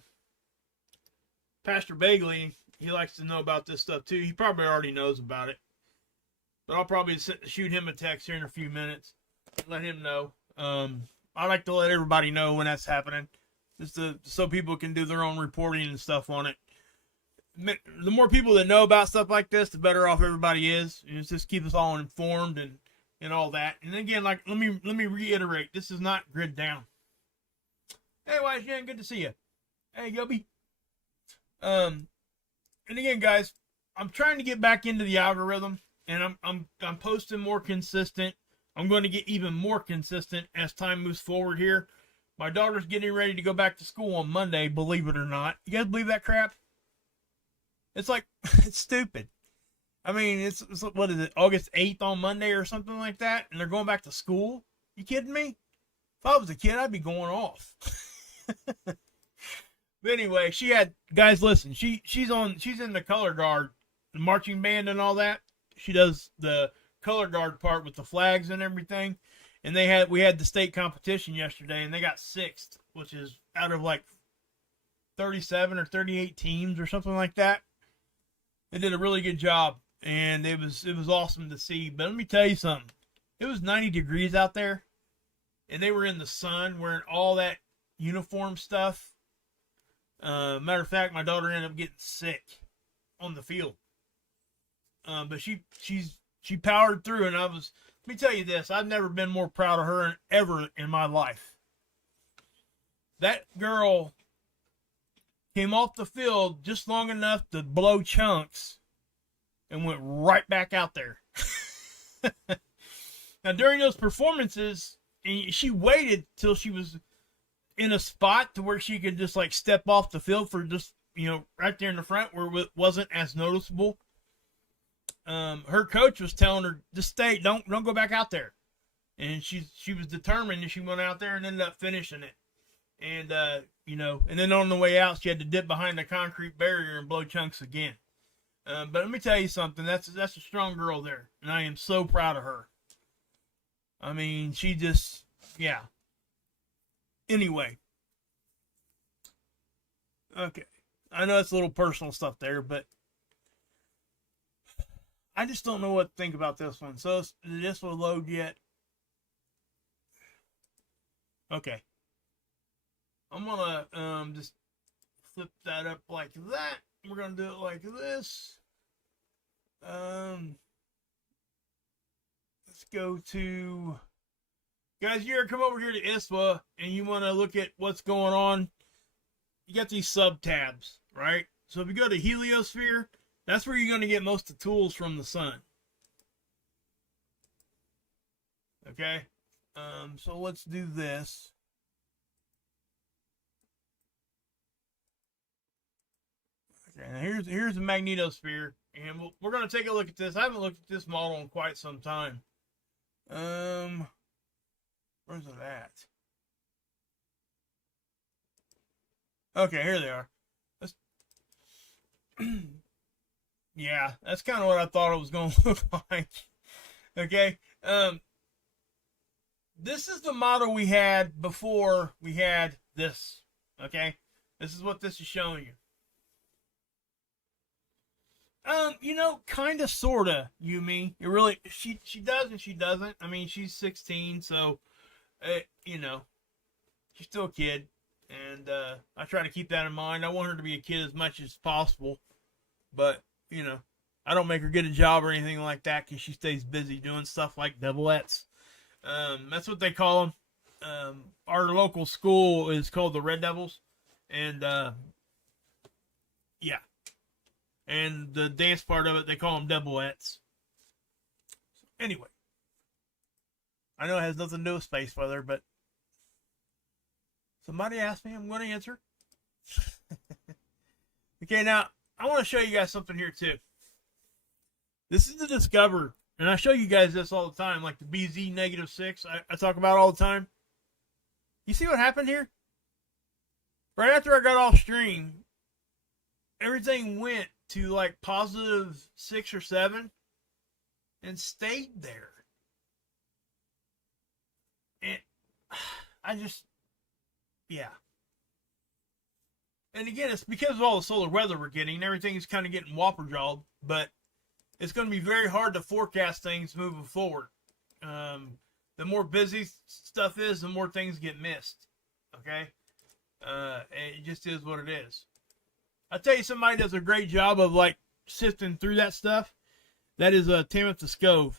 Pastor Begley. He likes to know about this stuff too. He probably already knows about it. But I'll probably shoot him a text here in a few minutes. Let him know. I like to let everybody know when that's happening. Just so people can do their own reporting and stuff on it. The more people that know about stuff like this, the better off everybody is. And it's just keep us all informed and all that. And again, like let me reiterate, this is not grid down. Hey, Wise Jen, good to see you. Hey, Gubby. And again, guys, I'm trying to get back into the algorithm, and I'm posting more consistent. I'm going to get even more consistent as time moves forward here. My daughter's getting ready to go back to school on Monday, believe it or not. You guys believe that crap? It's like, it's stupid. I mean, it's what is it, August 8th on Monday or something like that, and they're going back to school? You kidding me? If I was a kid, I'd be going off. But anyway, she had, guys, listen, she's in the color guard, the marching band and all that. She does the color guard part with the flags and everything. And we had the state competition yesterday, and they got 6th, which is out of like 37 or 38 teams or something like that. They did a really good job, and it was awesome to see. But let me tell you something. It was 90 degrees out there, and they were in the sun wearing all that uniform stuff. Matter of fact, my daughter ended up getting sick on the field. But she powered through, and let me tell you this, I've never been more proud of her ever in my life. That girl came off the field just long enough to blow chunks and went right back out there. Now, during those performances, she waited till she was in a spot to where she could just like step off the field for just, right there in the front where it wasn't as noticeable. Her coach was telling her, just stay, don't go back out there. And she was determined, and she went out there and ended up finishing it. And, and then on the way out, she had to dip behind the concrete barrier and blow chunks again. But let me tell you something, that's a strong girl there, and I am so proud of her. I mean, she just, yeah. Anyway. Okay. I know it's a little personal stuff there, but I just don't know what to think about this one. So this will load yet. Okay. I'm going to just flip that up like that. We're going to do it like this. Let's go to... Guys, you ever come over here to ISWA and you want to look at what's going on? You got these sub-tabs, right? So if you go to Heliosphere, that's where you're going to get most of the tools from the sun. Okay? So let's do this. Okay, now here's the Magnetosphere, and we're going to take a look at this. I haven't looked at this model in quite some time. Where's it at? Okay, here they are. Yeah, that's kind of what I thought it was going to look like. Okay. This is the model we had before we had this. Okay. This is what this is showing you. Kind of, sort of, Yumi. It really, she does and she doesn't. I mean, she's 16, so, she's still a kid. And I try to keep that in mind. I want her to be a kid as much as possible. But, I don't make her get a job or anything like that because she stays busy doing stuff like devilettes. That's what they call them. Our local school is called the Red Devils. And, yeah. And the dance part of it, they call them devilettes. Anyway. I know it has nothing to do with space weather, but somebody asked me, I'm going to answer. Okay, now, I want to show you guys something here, too. This is the Discover, and I show you guys this all the time, like the BZ-6 I talk about all the time. You see what happened here? Right after I got off stream, everything went to like +6 or 7 and stayed there. And I just, yeah. And again, it's because of all the solar weather we're getting. Everything is kind of getting whopper-jawed, but it's going to be very hard to forecast things moving forward. The more busy stuff is, the more things get missed. Okay? It just is what it is. I'll tell you, somebody does a great job of like sifting through that stuff. That is Timothy Scove.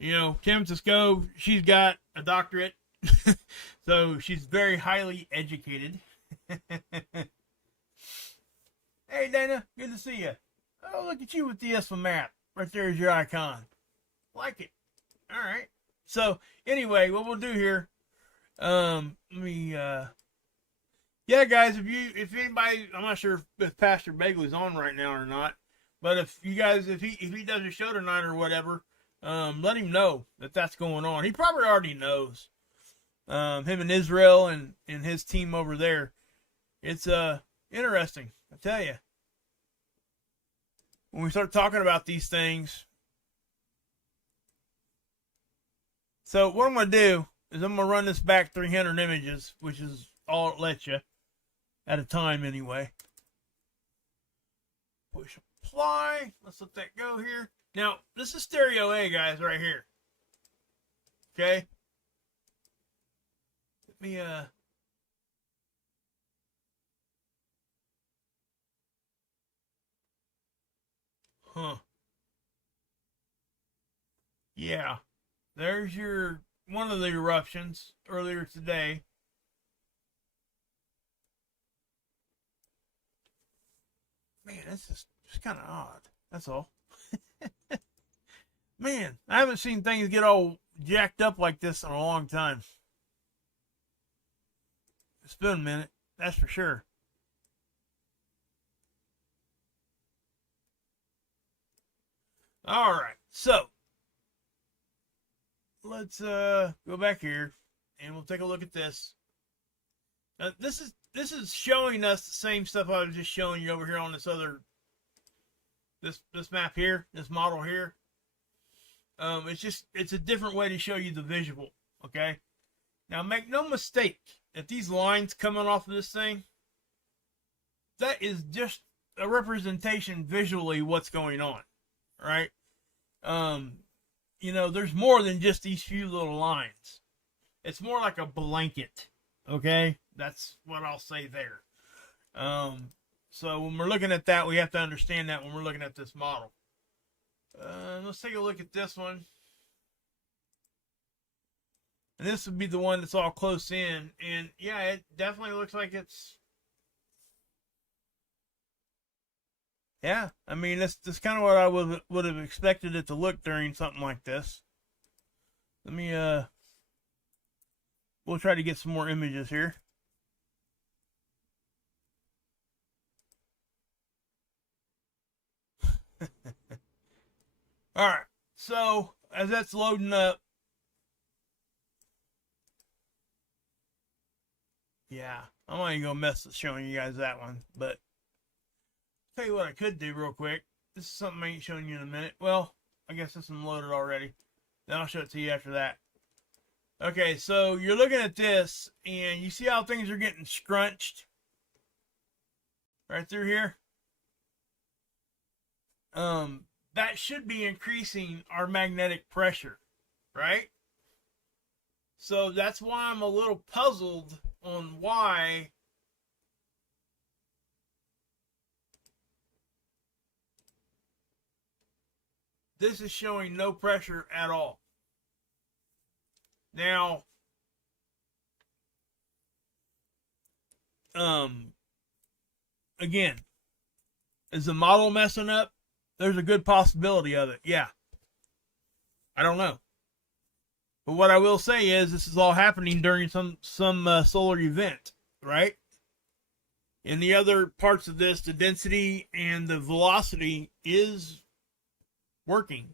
Timothy Scove, she's got a doctorate. So she's very highly educated. Hey, Dana, good to see you. Oh, look at you with the ISMA map. Right there is your icon. Like it. All right. So, anyway, what we'll do here, let me, yeah, guys, if anybody, I'm not sure if Pastor Begley's on right now or not, but if you guys, if he does a show tonight or whatever, let him know that that's going on. He probably already knows. Him and Israel and his team over there. It's interesting, I tell you. When we start talking about these things. So what I'm going to do is I'm going to run this back 300 images, which is all it lets you at a time anyway. Push apply. Let's let that go here. Now, this is stereo A, guys, right here. Okay? Let me, Yeah. There's your one of the eruptions earlier today. Man, that's just kind of odd. That's all. Man, I haven't seen things get all jacked up like this in a long time. It's been a minute, that's for sure. All right, so let's go back here and we'll take a look at this. This is showing us the same stuff I was just showing you over here on this other this map here, this model here. It's a different way to show you the visual. Okay, now make no mistake that these lines coming off of this thing, that is just a representation visually what's going on, right? You know, there's more than just these few little lines. It's more like a blanket. Okay, that's what I'll say there. So when we're looking at that, we have to understand that when we're looking at this model. Let's take a look at this one. And this would be the one that's all close in. And yeah, it definitely looks like it's... Yeah, I mean, that's kind of what I would have expected it to look during something like this. Let me, we'll try to get some more images here. All right, so as that's loading up, yeah, I'm not even gonna mess with showing you guys that one, but tell you what I could do real quick. This is something I ain't showing you in a minute. Well, I guess this one's loaded already. Then I'll show it to you after that. Okay, so you're looking at this, and you see how things are getting scrunched right through here. That should be increasing our magnetic pressure, right? So that's why I'm a little puzzled on why this is showing no pressure at all. Now, again, is the model messing up? There's a good possibility of it. Yeah. I don't know. But what I will say is this is all happening during some solar event, right? In the other parts of this, the density and the velocity is working.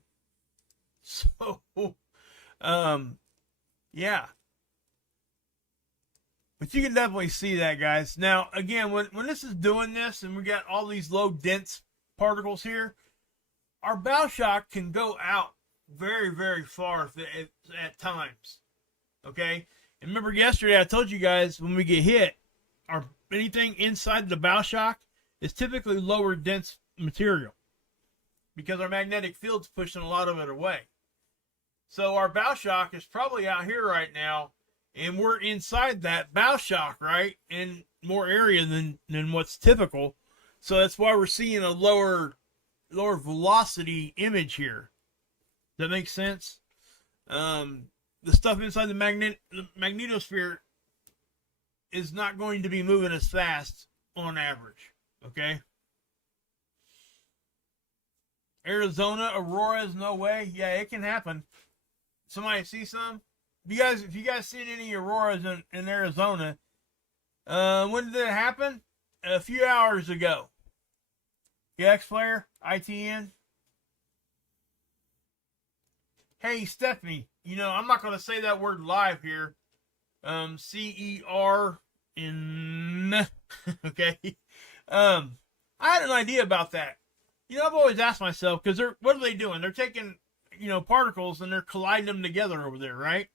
So, yeah. But you can definitely see that, guys. Now, again, when this is doing this and we got all these low dense particles here, our bow shock can go out very, very far at times. Okay? And remember yesterday I told you guys when we get hit, anything inside the bow shock is typically lower dense material because our magnetic field's pushing a lot of it away. So our bow shock is probably out here right now, and we're inside that bow shock, right? In more area than what's typical. So that's why we're seeing a lower velocity image here. Does that make sense? The stuff inside the magnetosphere is not going to be moving as fast on average. Okay. Arizona auroras, no way. Yeah, it can happen. Somebody see some? If you guys seen any auroras in Arizona, when did it happen? A few hours ago. Yeah, X-Player, ITN. Hey, Stephanie, I'm not going to say that word live here. CER in, okay. I had an idea about that. I've always asked myself, because what are they doing? They're taking, particles and they're colliding them together over there, right?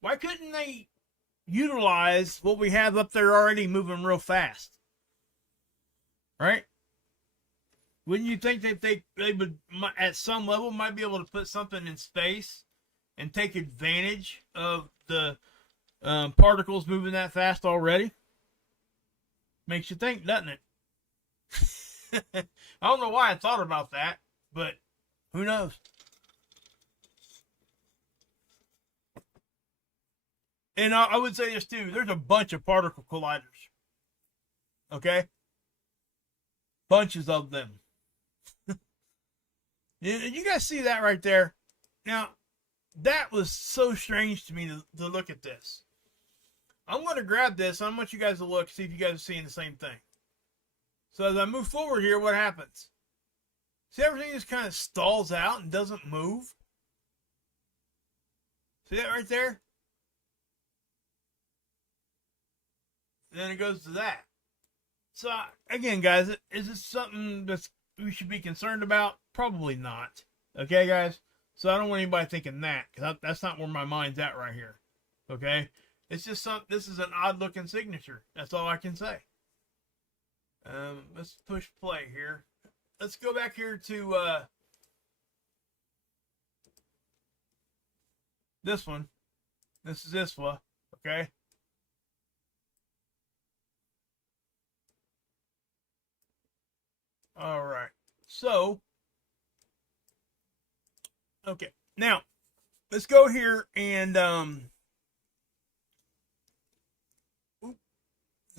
Why couldn't they utilize what we have up there already moving real fast? Right? Wouldn't you think that they would, at some level, might be able to put something in space and take advantage of the particles moving that fast already? Makes you think, doesn't it? I don't know why I thought about that, but who knows? And I would say this too. There's a bunch of particle colliders. Okay? Bunches of them. You guys see that right there? Now, that was so strange to me to look at this. I'm going to grab this. I want you guys to look, see if you guys are seeing the same thing. So as I move forward here, what happens? See, everything just kind of stalls out and doesn't move. See that right there? Then it goes to that. So, again, guys, is this something that we should be concerned about? Probably not. Okay, guys? So I don't want anybody thinking that, because that's not where my mind's at right here. Okay? It's just this is an odd-looking signature. That's all I can say. Let's push play here. Let's go back here to this one. This is ISWA. Okay? All right. So, okay. Now, let's go here and did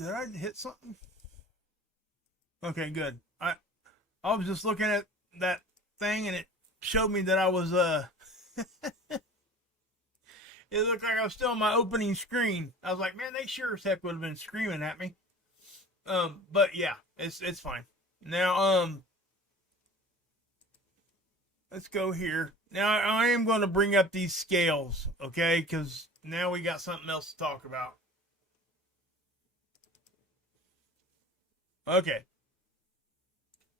I hit something? Okay, good. I was just looking at that thing and it showed me that I was it looked like I was still on my opening screen. I was like, man, they sure as heck would have been screaming at me. But yeah, it's fine. Now, let's go here. Now, I am going to bring up these scales, okay? Because now we got something else to talk about. Okay.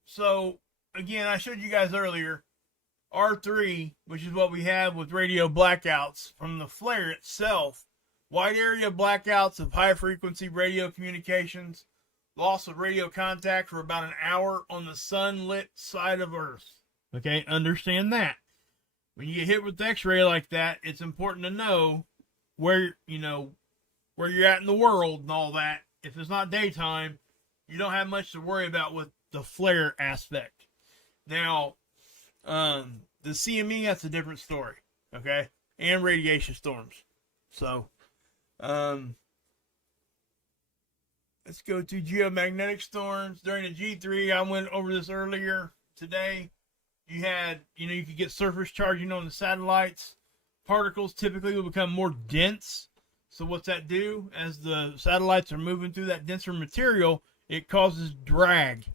So, again, I showed you guys earlier, R3, which is what we have with radio blackouts from the flare itself. Wide area blackouts of high-frequency radio communications. Loss of radio contact for about an hour on the sunlit side of Earth. Okay, understand that. When you get hit with X-ray like that, it's important to know where you're at in the world and all that. If it's not daytime, you don't have much to worry about with the flare aspect. Now, the CME, that's a different story. Okay, and radiation storms. So, let's go to geomagnetic storms. During the G3, I went over this earlier today. You had, you could get surface charging on the satellites. Particles typically will become more dense. So what's that do? As the satellites are moving through that denser material, it causes drag.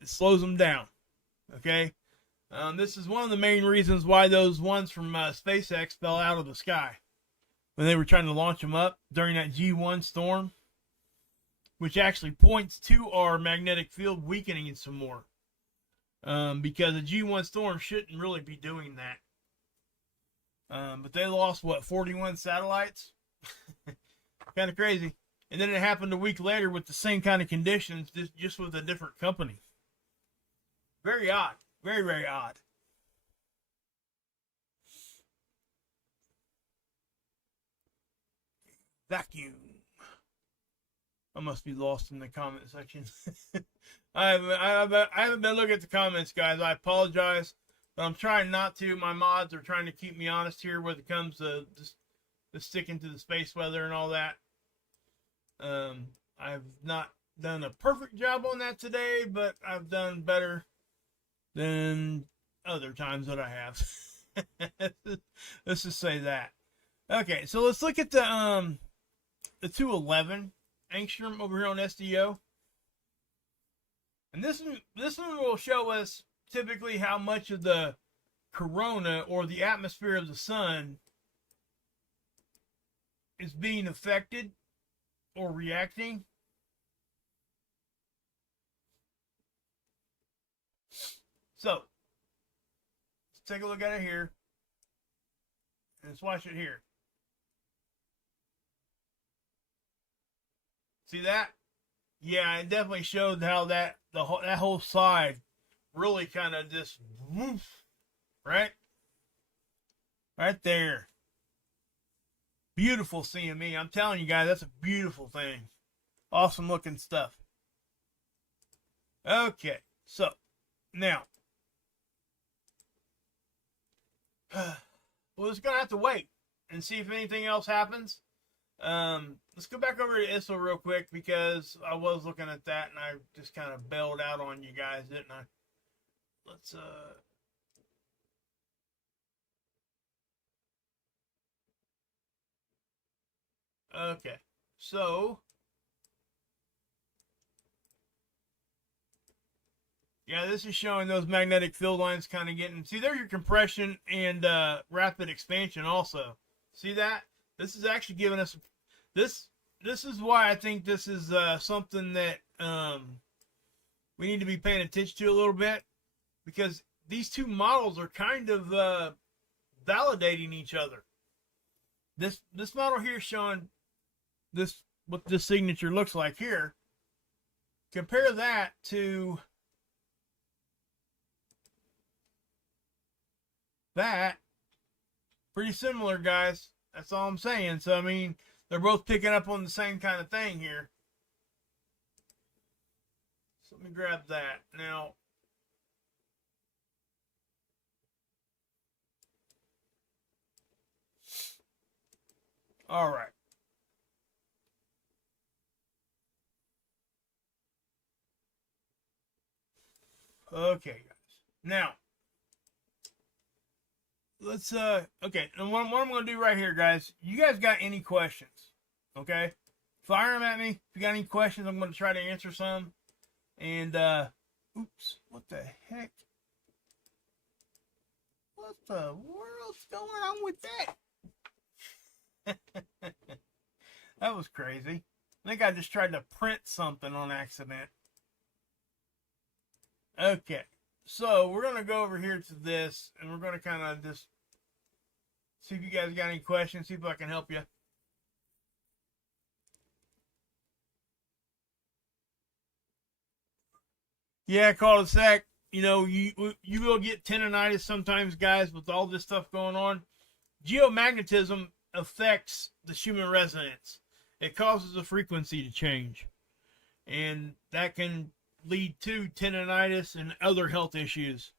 It slows them down. Okay? This is one of the main reasons why those ones from SpaceX fell out of the sky when they were trying to launch them up during that G1 storm, which actually points to our magnetic field weakening it some more. Because a G1 storm shouldn't really be doing that. But they lost, 41 satellites? Kind of crazy. And then it happened a week later with the same kind of conditions, just with a different company. Very odd. Very, very odd. Vacuum. I must be lost in the comment section. I haven't been looking at the comments, guys. I apologize, but I'm trying not to. My mods are trying to keep me honest here when it comes to sticking to the space weather and all that. I've not done a perfect job on that today, but I've done better than other times that I have. Let's just say that. Okay, so let's look at the 211 angstrom over here on SDO. And this one will show us typically how much of the corona or the atmosphere of the sun is being affected or reacting. So, let's take a look at it here. And let's watch it here. See that? Yeah, it definitely showed how that whole side really kind of just woof, right? Right there. Beautiful CME. I'm telling you guys, that's a beautiful thing. Awesome looking stuff. Okay, so now we're just gonna have to wait and see if anything else happens. Let's go back over to ISO real quick because I was looking at that and I just kind of bailed out on you guys, didn't I? Let's okay, so yeah, this is showing those magnetic field lines kind of getting. See, there's your compression and rapid expansion also. See that? This is actually giving us this. This is why I think this is something that we need to be paying attention to a little bit, because these two models are kind of validating each other. This model here is showing this, what this signature looks like here. Compare that to that. Pretty similar, guys. That's all I'm saying. So, I mean, they're both picking up on the same kind of thing here. So let me grab that. Now, all right. Okay, guys. Now, let's okay, and what I'm going to do right here, guys, you guys got any questions, okay, fire them at me. If you got any questions, I'm going to try to answer some. And oops, what the heck, what the world's going on with that? That was crazy. I think I just tried to print something on accident. Okay, so we're going to go over here to this, and we're going to kind of just see if you guys got any questions, see if I can help you. Yeah, cul-de-sac. You know, you will get tendonitis sometimes, guys, with all this stuff going on. Geomagnetism affects the Schumann resonance. It causes the frequency to change, and that can lead to tendonitis and other health issues.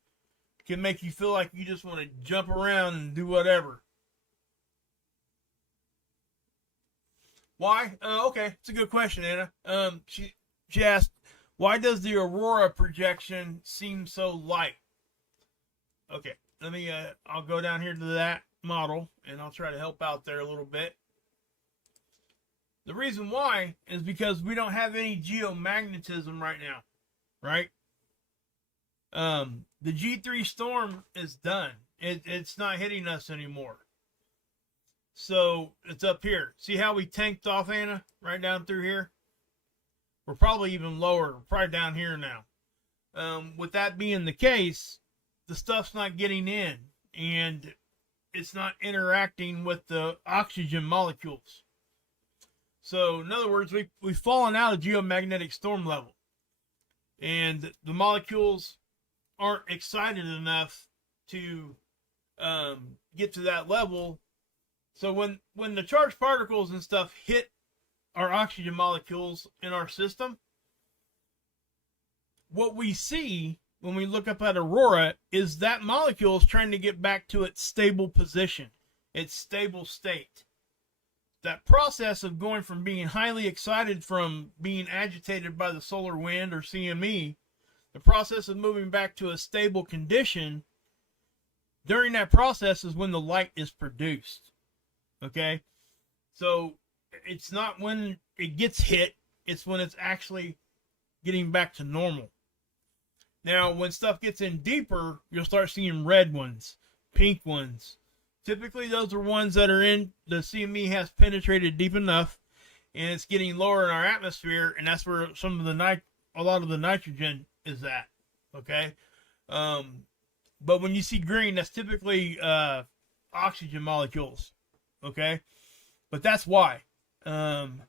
It can make you feel like you just want to jump around and do whatever. Why? Okay, it's a good question, Anna. She asked, why does the aurora projection seem so light? Okay, let me, I'll go down here to that model, and I'll try to help out there a little bit. The reason why is because we don't have any geomagnetism right now, right? The G3 storm is done. It's not hitting us anymore. So it's up here. See how we tanked off, Anna? Right down through here. We're probably even lower. We're probably down here now. With that being the case, the stuff's not getting in, and it's not interacting with the oxygen molecules. So in other words, we've fallen out of geomagnetic storm level, and the molecules aren't excited enough to get to that level. So when the charged particles and stuff hit our oxygen molecules in our system, what we see when we look up at aurora is that molecule is trying to get back to its stable position, its stable state. that process of going from being highly excited from being agitated by the solar wind or CME, the process of moving back to a stable condition, during that process is when the light is produced. Okay? So it's not when it gets hit, it's when it's actually getting back to normal. Now, when stuff gets in deeper, you'll start seeing red ones, pink ones. Typically, those are ones that are in the CME has penetrated deep enough, and it's getting lower in our atmosphere, and that's where some of the a lot of the nitrogen is at. Okay, but when you see green, that's typically oxygen molecules. Okay, but that's why. Again,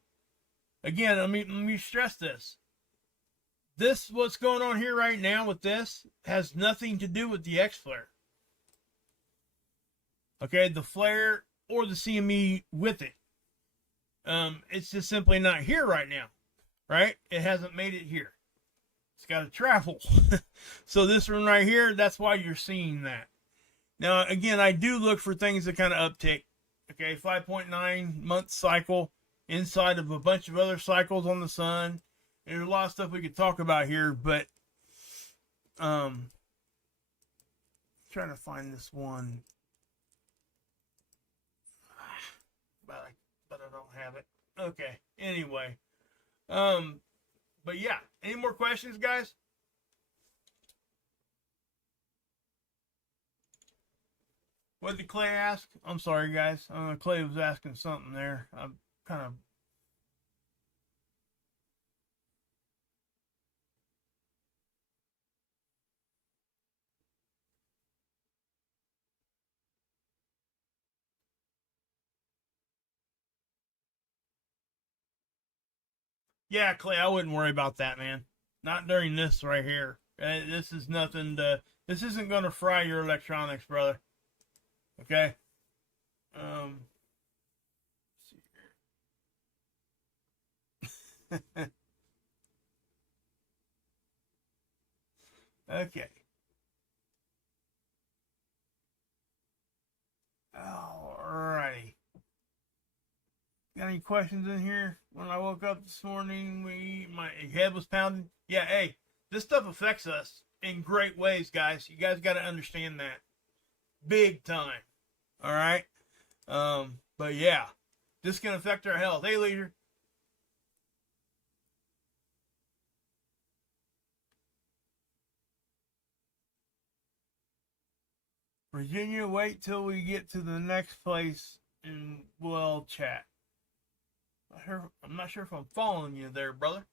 let me stress this. What's going on here right now with this has nothing to do with the X flare. Okay, the flare or the CME with it. It's just simply not here right now, right? It hasn't made it here. It's got to travel. So this one right here, that's why you're seeing that. Now, again, I do look for things that kind of uptick. Okay, 5.9 month cycle inside of a bunch of other cycles on the sun. There's a lot of stuff we could talk about here, but trying to find this one. But I don't have it. Okay. Anyway. But yeah. Any more questions, guys? What did Clay ask? I'm sorry, guys. Clay was asking something there. I'm kind of... Yeah, Clay, I wouldn't worry about that, man. Not during this right here. This is nothing to... This isn't going to fry your electronics, brother. Okay? Let's see here. Okay. Alrighty. Got any questions in here? When I woke up this morning, my head was pounding. Yeah, hey, this stuff affects us in great ways, guys. You guys got to understand that. Big time. All right? But yeah, this can affect our health. Hey, leader. Virginia, wait till we get to the next place and we'll chat. I'm not sure if I'm following you there, brother.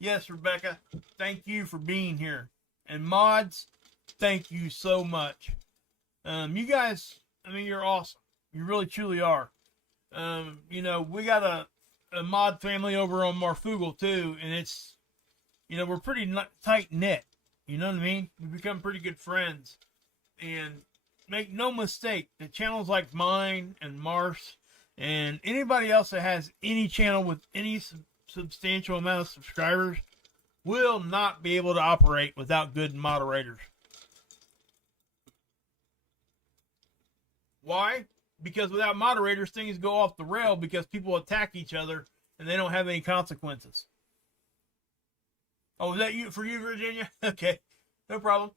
Yes, Rebecca, thank you for being here. And mods, thank you so much. You guys, I mean, you're awesome. You really, truly are. You know, we got a mod family over on Marfugal, too, and it's, you know, we're pretty tight-knit. You know what I mean? We've become pretty good friends. And make no mistake, the channels like mine and Mars and anybody else that has any channel with any substantial amount of subscribers will not be able to operate without good moderators. Why? Because without moderators, things go off the rail because people attack each other and they don't have any consequences. Oh, is that you for you, Virginia? Okay, no problem.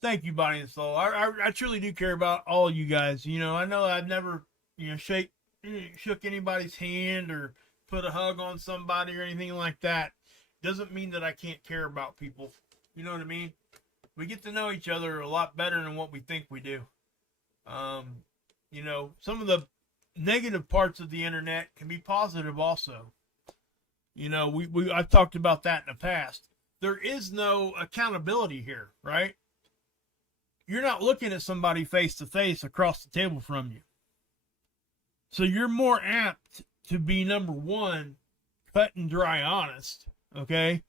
Thank you, Bonnie and Soul. I truly do care about all you guys. You know, I know I've never, you know, shook anybody's hand or put a hug on somebody or anything like that. Doesn't mean that I can't care about people. You know what I mean? We get to know each other a lot better than what we think we do. You know, some of the negative parts of the internet can be positive also. You know, I've talked about that in the past. There is no accountability here, right? You're not looking at somebody face to face across the table from you. So you're more apt to be, number one, cut and dry honest, okay?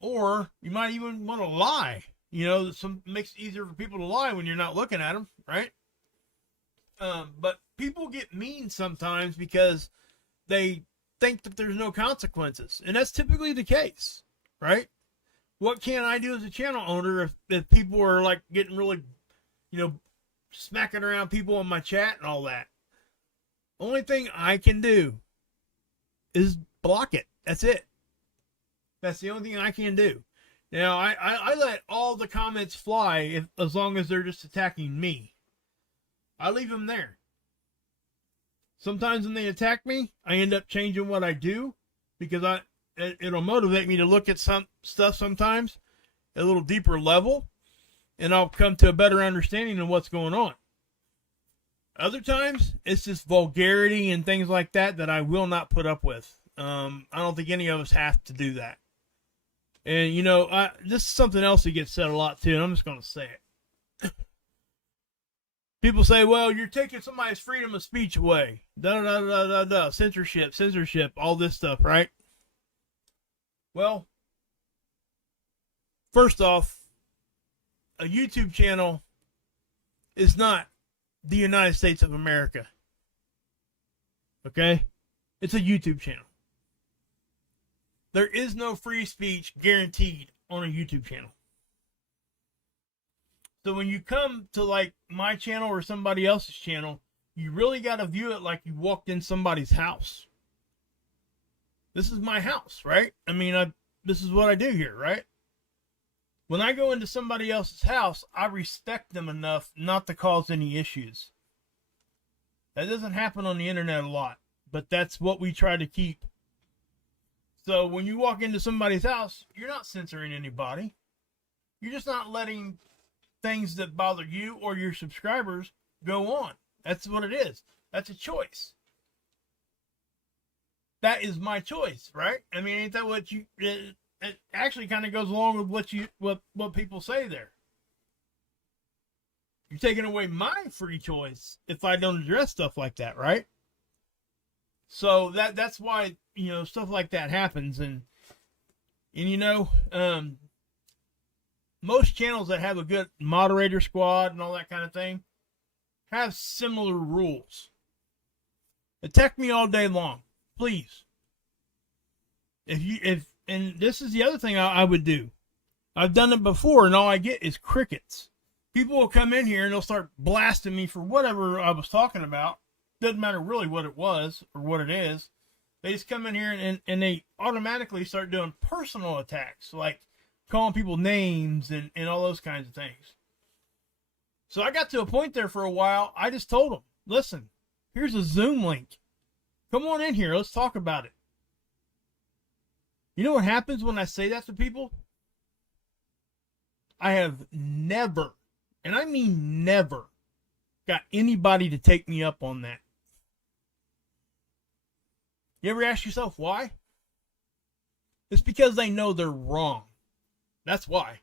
Or you might even want to lie. You know, it makes it easier for people to lie when you're not looking at them, right? But people get mean sometimes because they think that there's no consequences. And that's typically the case, right? what can I do as a channel owner if people are like getting really, smacking around people in my chat and all that? Only thing I can do is block it. That's it. That's the only thing I can do. Now, I let all the comments fly as long as they're just attacking me. I leave them there. Sometimes when they attack me, I end up changing what I do because it'll motivate me to look at some stuff sometimes at a little deeper level, and I'll come to a better understanding of what's going on. Other times, it's just vulgarity and things like that I will not put up with. I don't think any of us have to do that. And, this is something else that gets said a lot, too, and I'm just going to say it. People say, well, you're taking somebody's freedom of speech away. Censorship, all this stuff, right? Well, first off, a YouTube channel is not the United States of America. Okay? It's a YouTube channel. There is no free speech guaranteed on a YouTube channel. So when you come to like my channel or somebody else's channel, you really got to view it like you walked in somebody's house. This is my house, right? I mean, this is what I do here, right? When I go into somebody else's house, I respect them enough not to cause any issues. That doesn't happen on the internet a lot, but that's what we try to keep. So when you walk into somebody's house, you're not censoring anybody. You're just not letting things that bother you or your subscribers go on. That's what it is. That's a choice. That is my choice, right? I mean, ain't that what it actually kind of goes along with what people say there. You're taking away my free choice if I don't address stuff like that, right? So that's why, stuff like that happens. And most channels that have a good moderator squad and all that kind of thing have similar rules. Attack me all day long, please. And this is the other thing I would do. I've done it before, and all I get is crickets. People will come in here and they'll start blasting me for whatever I was talking about. Doesn't matter really what it was or what it is. They just come in here and they automatically start doing personal attacks, like calling people names and all those kinds of things. So I got to a point there for a while. I just told them, listen, here's a Zoom link. Come on in here. Let's talk about it. You know what happens when I say that to people? I have never, and I mean never, got anybody to take me up on that. You ever ask yourself why? It's because they know they're wrong. That's why.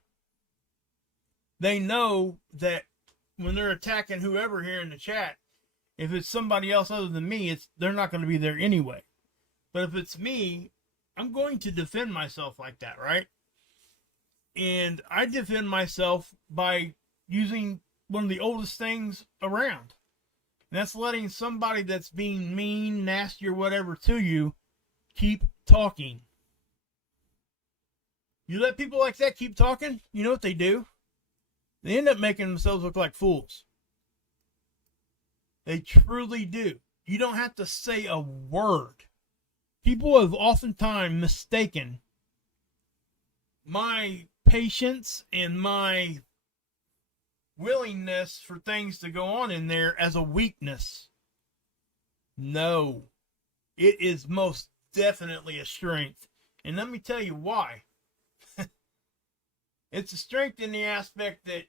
They know that when they're attacking whoever here in the chat, if it's somebody else other than me, they're not going to be there anyway. But if it's me, I'm going to defend myself like that, right? And I defend myself by using one of the oldest things around. And that's letting somebody that's being mean, nasty, or whatever to you keep talking. You let people like that keep talking, you know what they do? They end up making themselves look like fools. They truly do. You don't have to say a word. People have oftentimes mistaken my patience and my willingness for things to go on in there as a weakness. No, it is most definitely a strength. And let me tell you why. It's a strength in the aspect that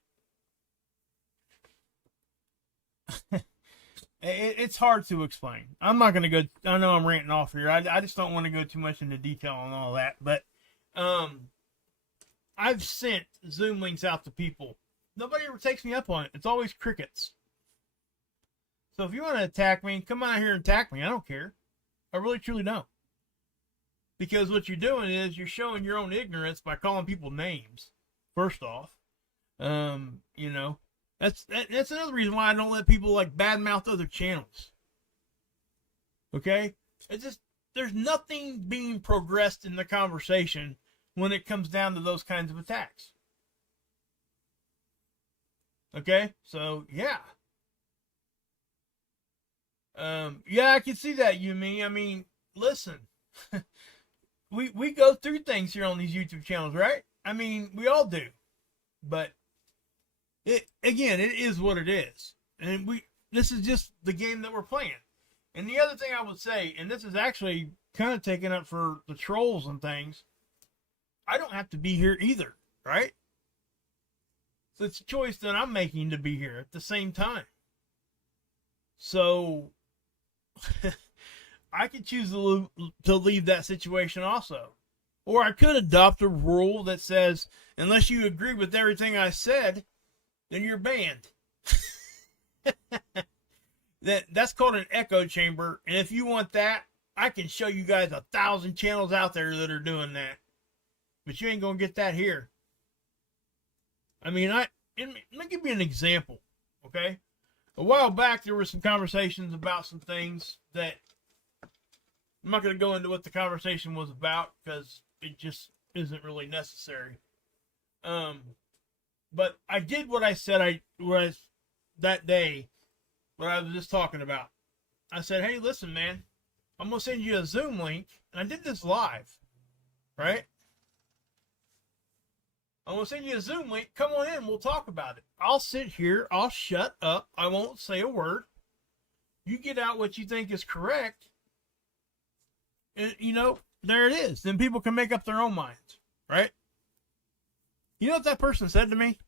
it's hard to explain. I'm not going to go, I know I'm ranting off here. I just don't want to go too much into detail on all that. But I've sent Zoom links out to people. Nobody ever takes me up on it. It's always crickets. So if you want to attack me, come out here and attack me. I don't care. I really truly don't. Because what you're doing is you're showing your own ignorance by calling people names. First off, that's another reason why I don't let people like badmouth other channels. Okay? It's just, there's nothing being progressed in the conversation when it comes down to those kinds of attacks. Okay, so yeah. Yeah, I can see that, Yumi. I mean, listen, we go through things here on these YouTube channels, right? I mean, we all do. But it is what it is. And this is just the game that we're playing. And the other thing I would say, and this is actually kind of taken up for the trolls and things, I don't have to be here either, right? So it's a choice that I'm making to be here at the same time. So I could choose to leave that situation also. Or I could adopt a rule that says, unless you agree with everything I said, then you're banned. That's called an echo chamber. And if you want that, I can show you guys 1,000 channels out there that are doing that. But you ain't going to get that here. I mean, let me give you an example, okay? A while back, there were some conversations about some things that I'm not going to go into what the conversation was about because it just isn't really necessary. But I did what I said that day, what I was just talking about. I said, hey, listen, man, I'm going to send you a Zoom link. And I did this live, right? I'm going to send you a Zoom link. Come on in. We'll talk about it. I'll sit here. I'll shut up. I won't say a word. You get out what you think is correct. And, there it is. Then people can make up their own minds, right? You know what that person said to me?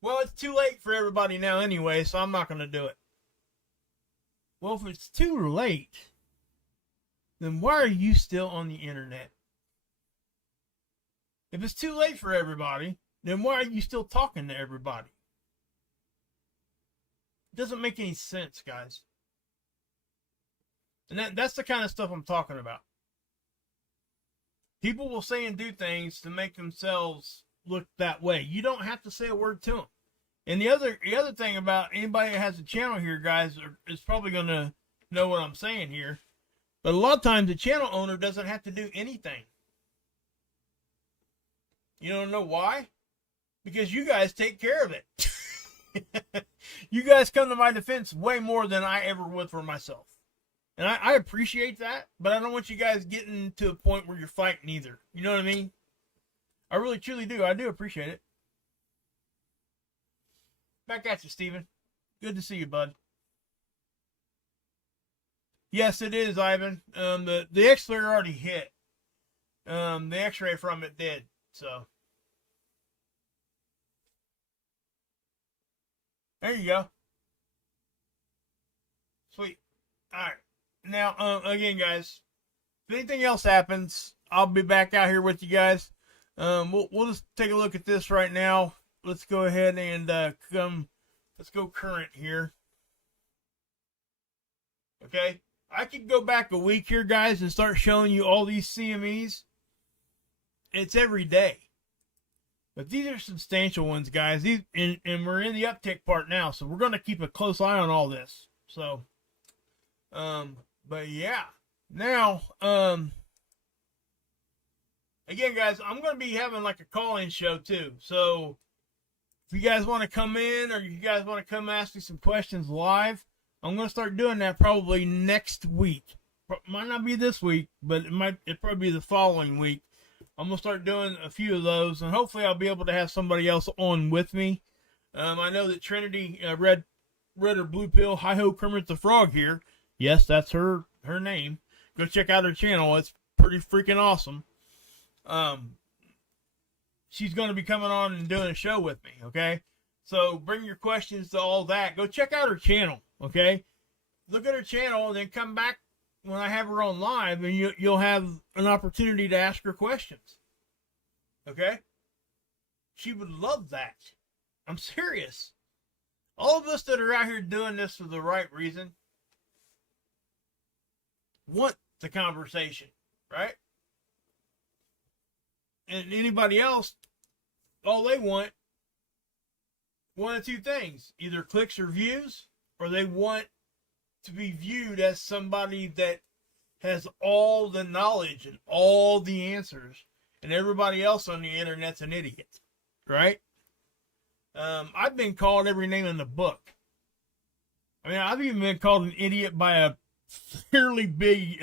Well, it's too late for everybody now anyway, so I'm not going to do it. Well, if it's too late, then why are you still on the internet? If it's too late for everybody, then why are you still talking to everybody? It doesn't make any sense, guys. And that's the kind of stuff I'm talking about. People will say and do things to make themselves look that way. You don't have to say a word to them. And the other thing about anybody that has a channel here, guys, is probably going to know what I'm saying here. But a lot of times the channel owner doesn't have to do anything. You don't know why? Because you guys take care of it. You guys come to my defense way more than I ever would for myself. And I appreciate that, but I don't want you guys getting to a point where you're fighting either. You know what I mean? I really, truly do. I do appreciate it. Back at you, Steven. Good to see you, bud. Yes, it is, Ivan. The X-flare already hit. The X-ray from it did. So there you go. Sweet. All right. Now, again, guys, if anything else happens, I'll be back out here with you guys. We'll just take a look at this right now. Let's go ahead and let's go current here. Okay. I could go back a week here, guys, and start showing you all these CMEs. It's every day. But these are substantial ones, guys. And we're in the uptick part now, so we're going to keep a close eye on all this. So, but yeah. Now, again, guys, I'm going to be having like a call-in show too. So, if you guys want to come in or you guys want to come ask me some questions live, I'm going to start doing that probably next week. Might not be this week, but it'll probably be the following week. I'm going to start doing a few of those, and hopefully I'll be able to have somebody else on with me. I know that Trinity, Red or Blue Pill, Hi-Ho Kermit the Frog here. Yes, that's her name. Go check out her channel. It's pretty freaking awesome. She's going to be coming on and doing a show with me, okay? So bring your questions to all that. Go check out her channel, okay? Look at her channel and then come back when I have her on live, and you'll have an opportunity to ask her questions. Okay? She would love that. I'm serious. All of us that are out here doing this for the right reason want the conversation, right? And anybody else, all they want, one of two things. Either clicks or views, or they want to be viewed as somebody that has all the knowledge and all the answers and everybody else on the internet's an idiot, right? I've been called every name in the book. I mean, I've even been called an idiot by a fairly big,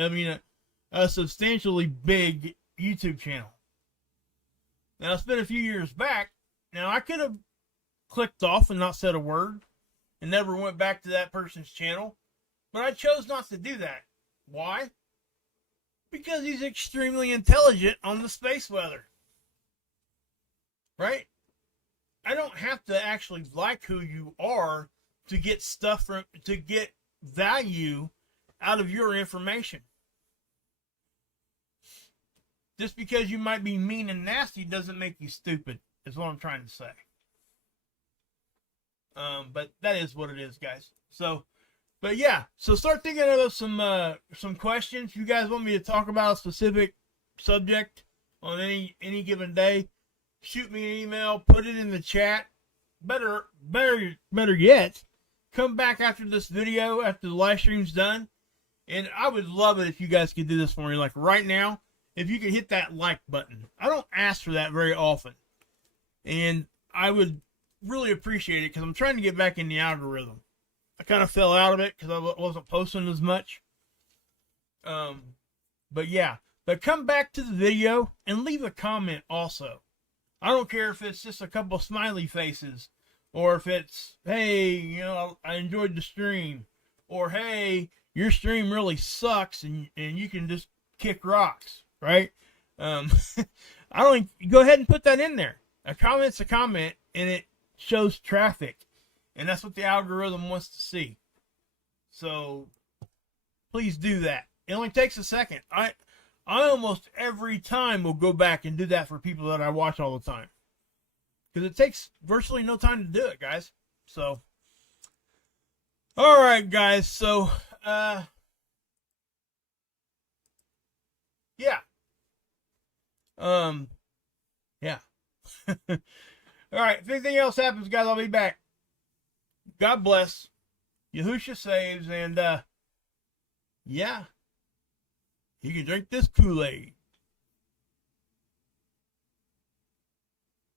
a substantially big YouTube channel. Now, it's been a few years back. Now, I could have clicked off and not said a word and never went back to that person's channel, but I chose not to do that. Why? Because he's extremely intelligent on the space weather. Right? I don't have to actually like who you are to get to get value out of your information. Just because you might be mean and nasty doesn't make you stupid, is what I'm trying to say. But that is what it is, guys. So, but yeah, so start thinking of some questions. If you guys want me to talk about a specific subject on any given day, shoot me an email, put it in the chat. Better yet, come back after this video, after the live stream's done, and I would love it if you guys could do this for me. Like right now, if you could hit that like button. I don't ask for that very often, and I would really appreciate it because I'm trying to get back in the algorithm. I kind of fell out of it because I wasn't posting as much. But yeah, but come back to the video and leave a comment also. I don't care if it's just a couple smiley faces, or if it's, hey, I enjoyed the stream, or hey, your stream really sucks and you can just kick rocks, right? I don't, go ahead and put that in there. A comment's a comment, and it shows traffic, and that's what the algorithm wants to see. So please do that. It only takes a second. I almost every time will go back and do that for people that I watch all the time, because it takes virtually no time to do it, guys. So, all right, guys. So, yeah. Yeah. All right. If anything else happens, guys, I'll be back. God bless. Yahusha saves, and yeah. You can drink this Kool-Aid.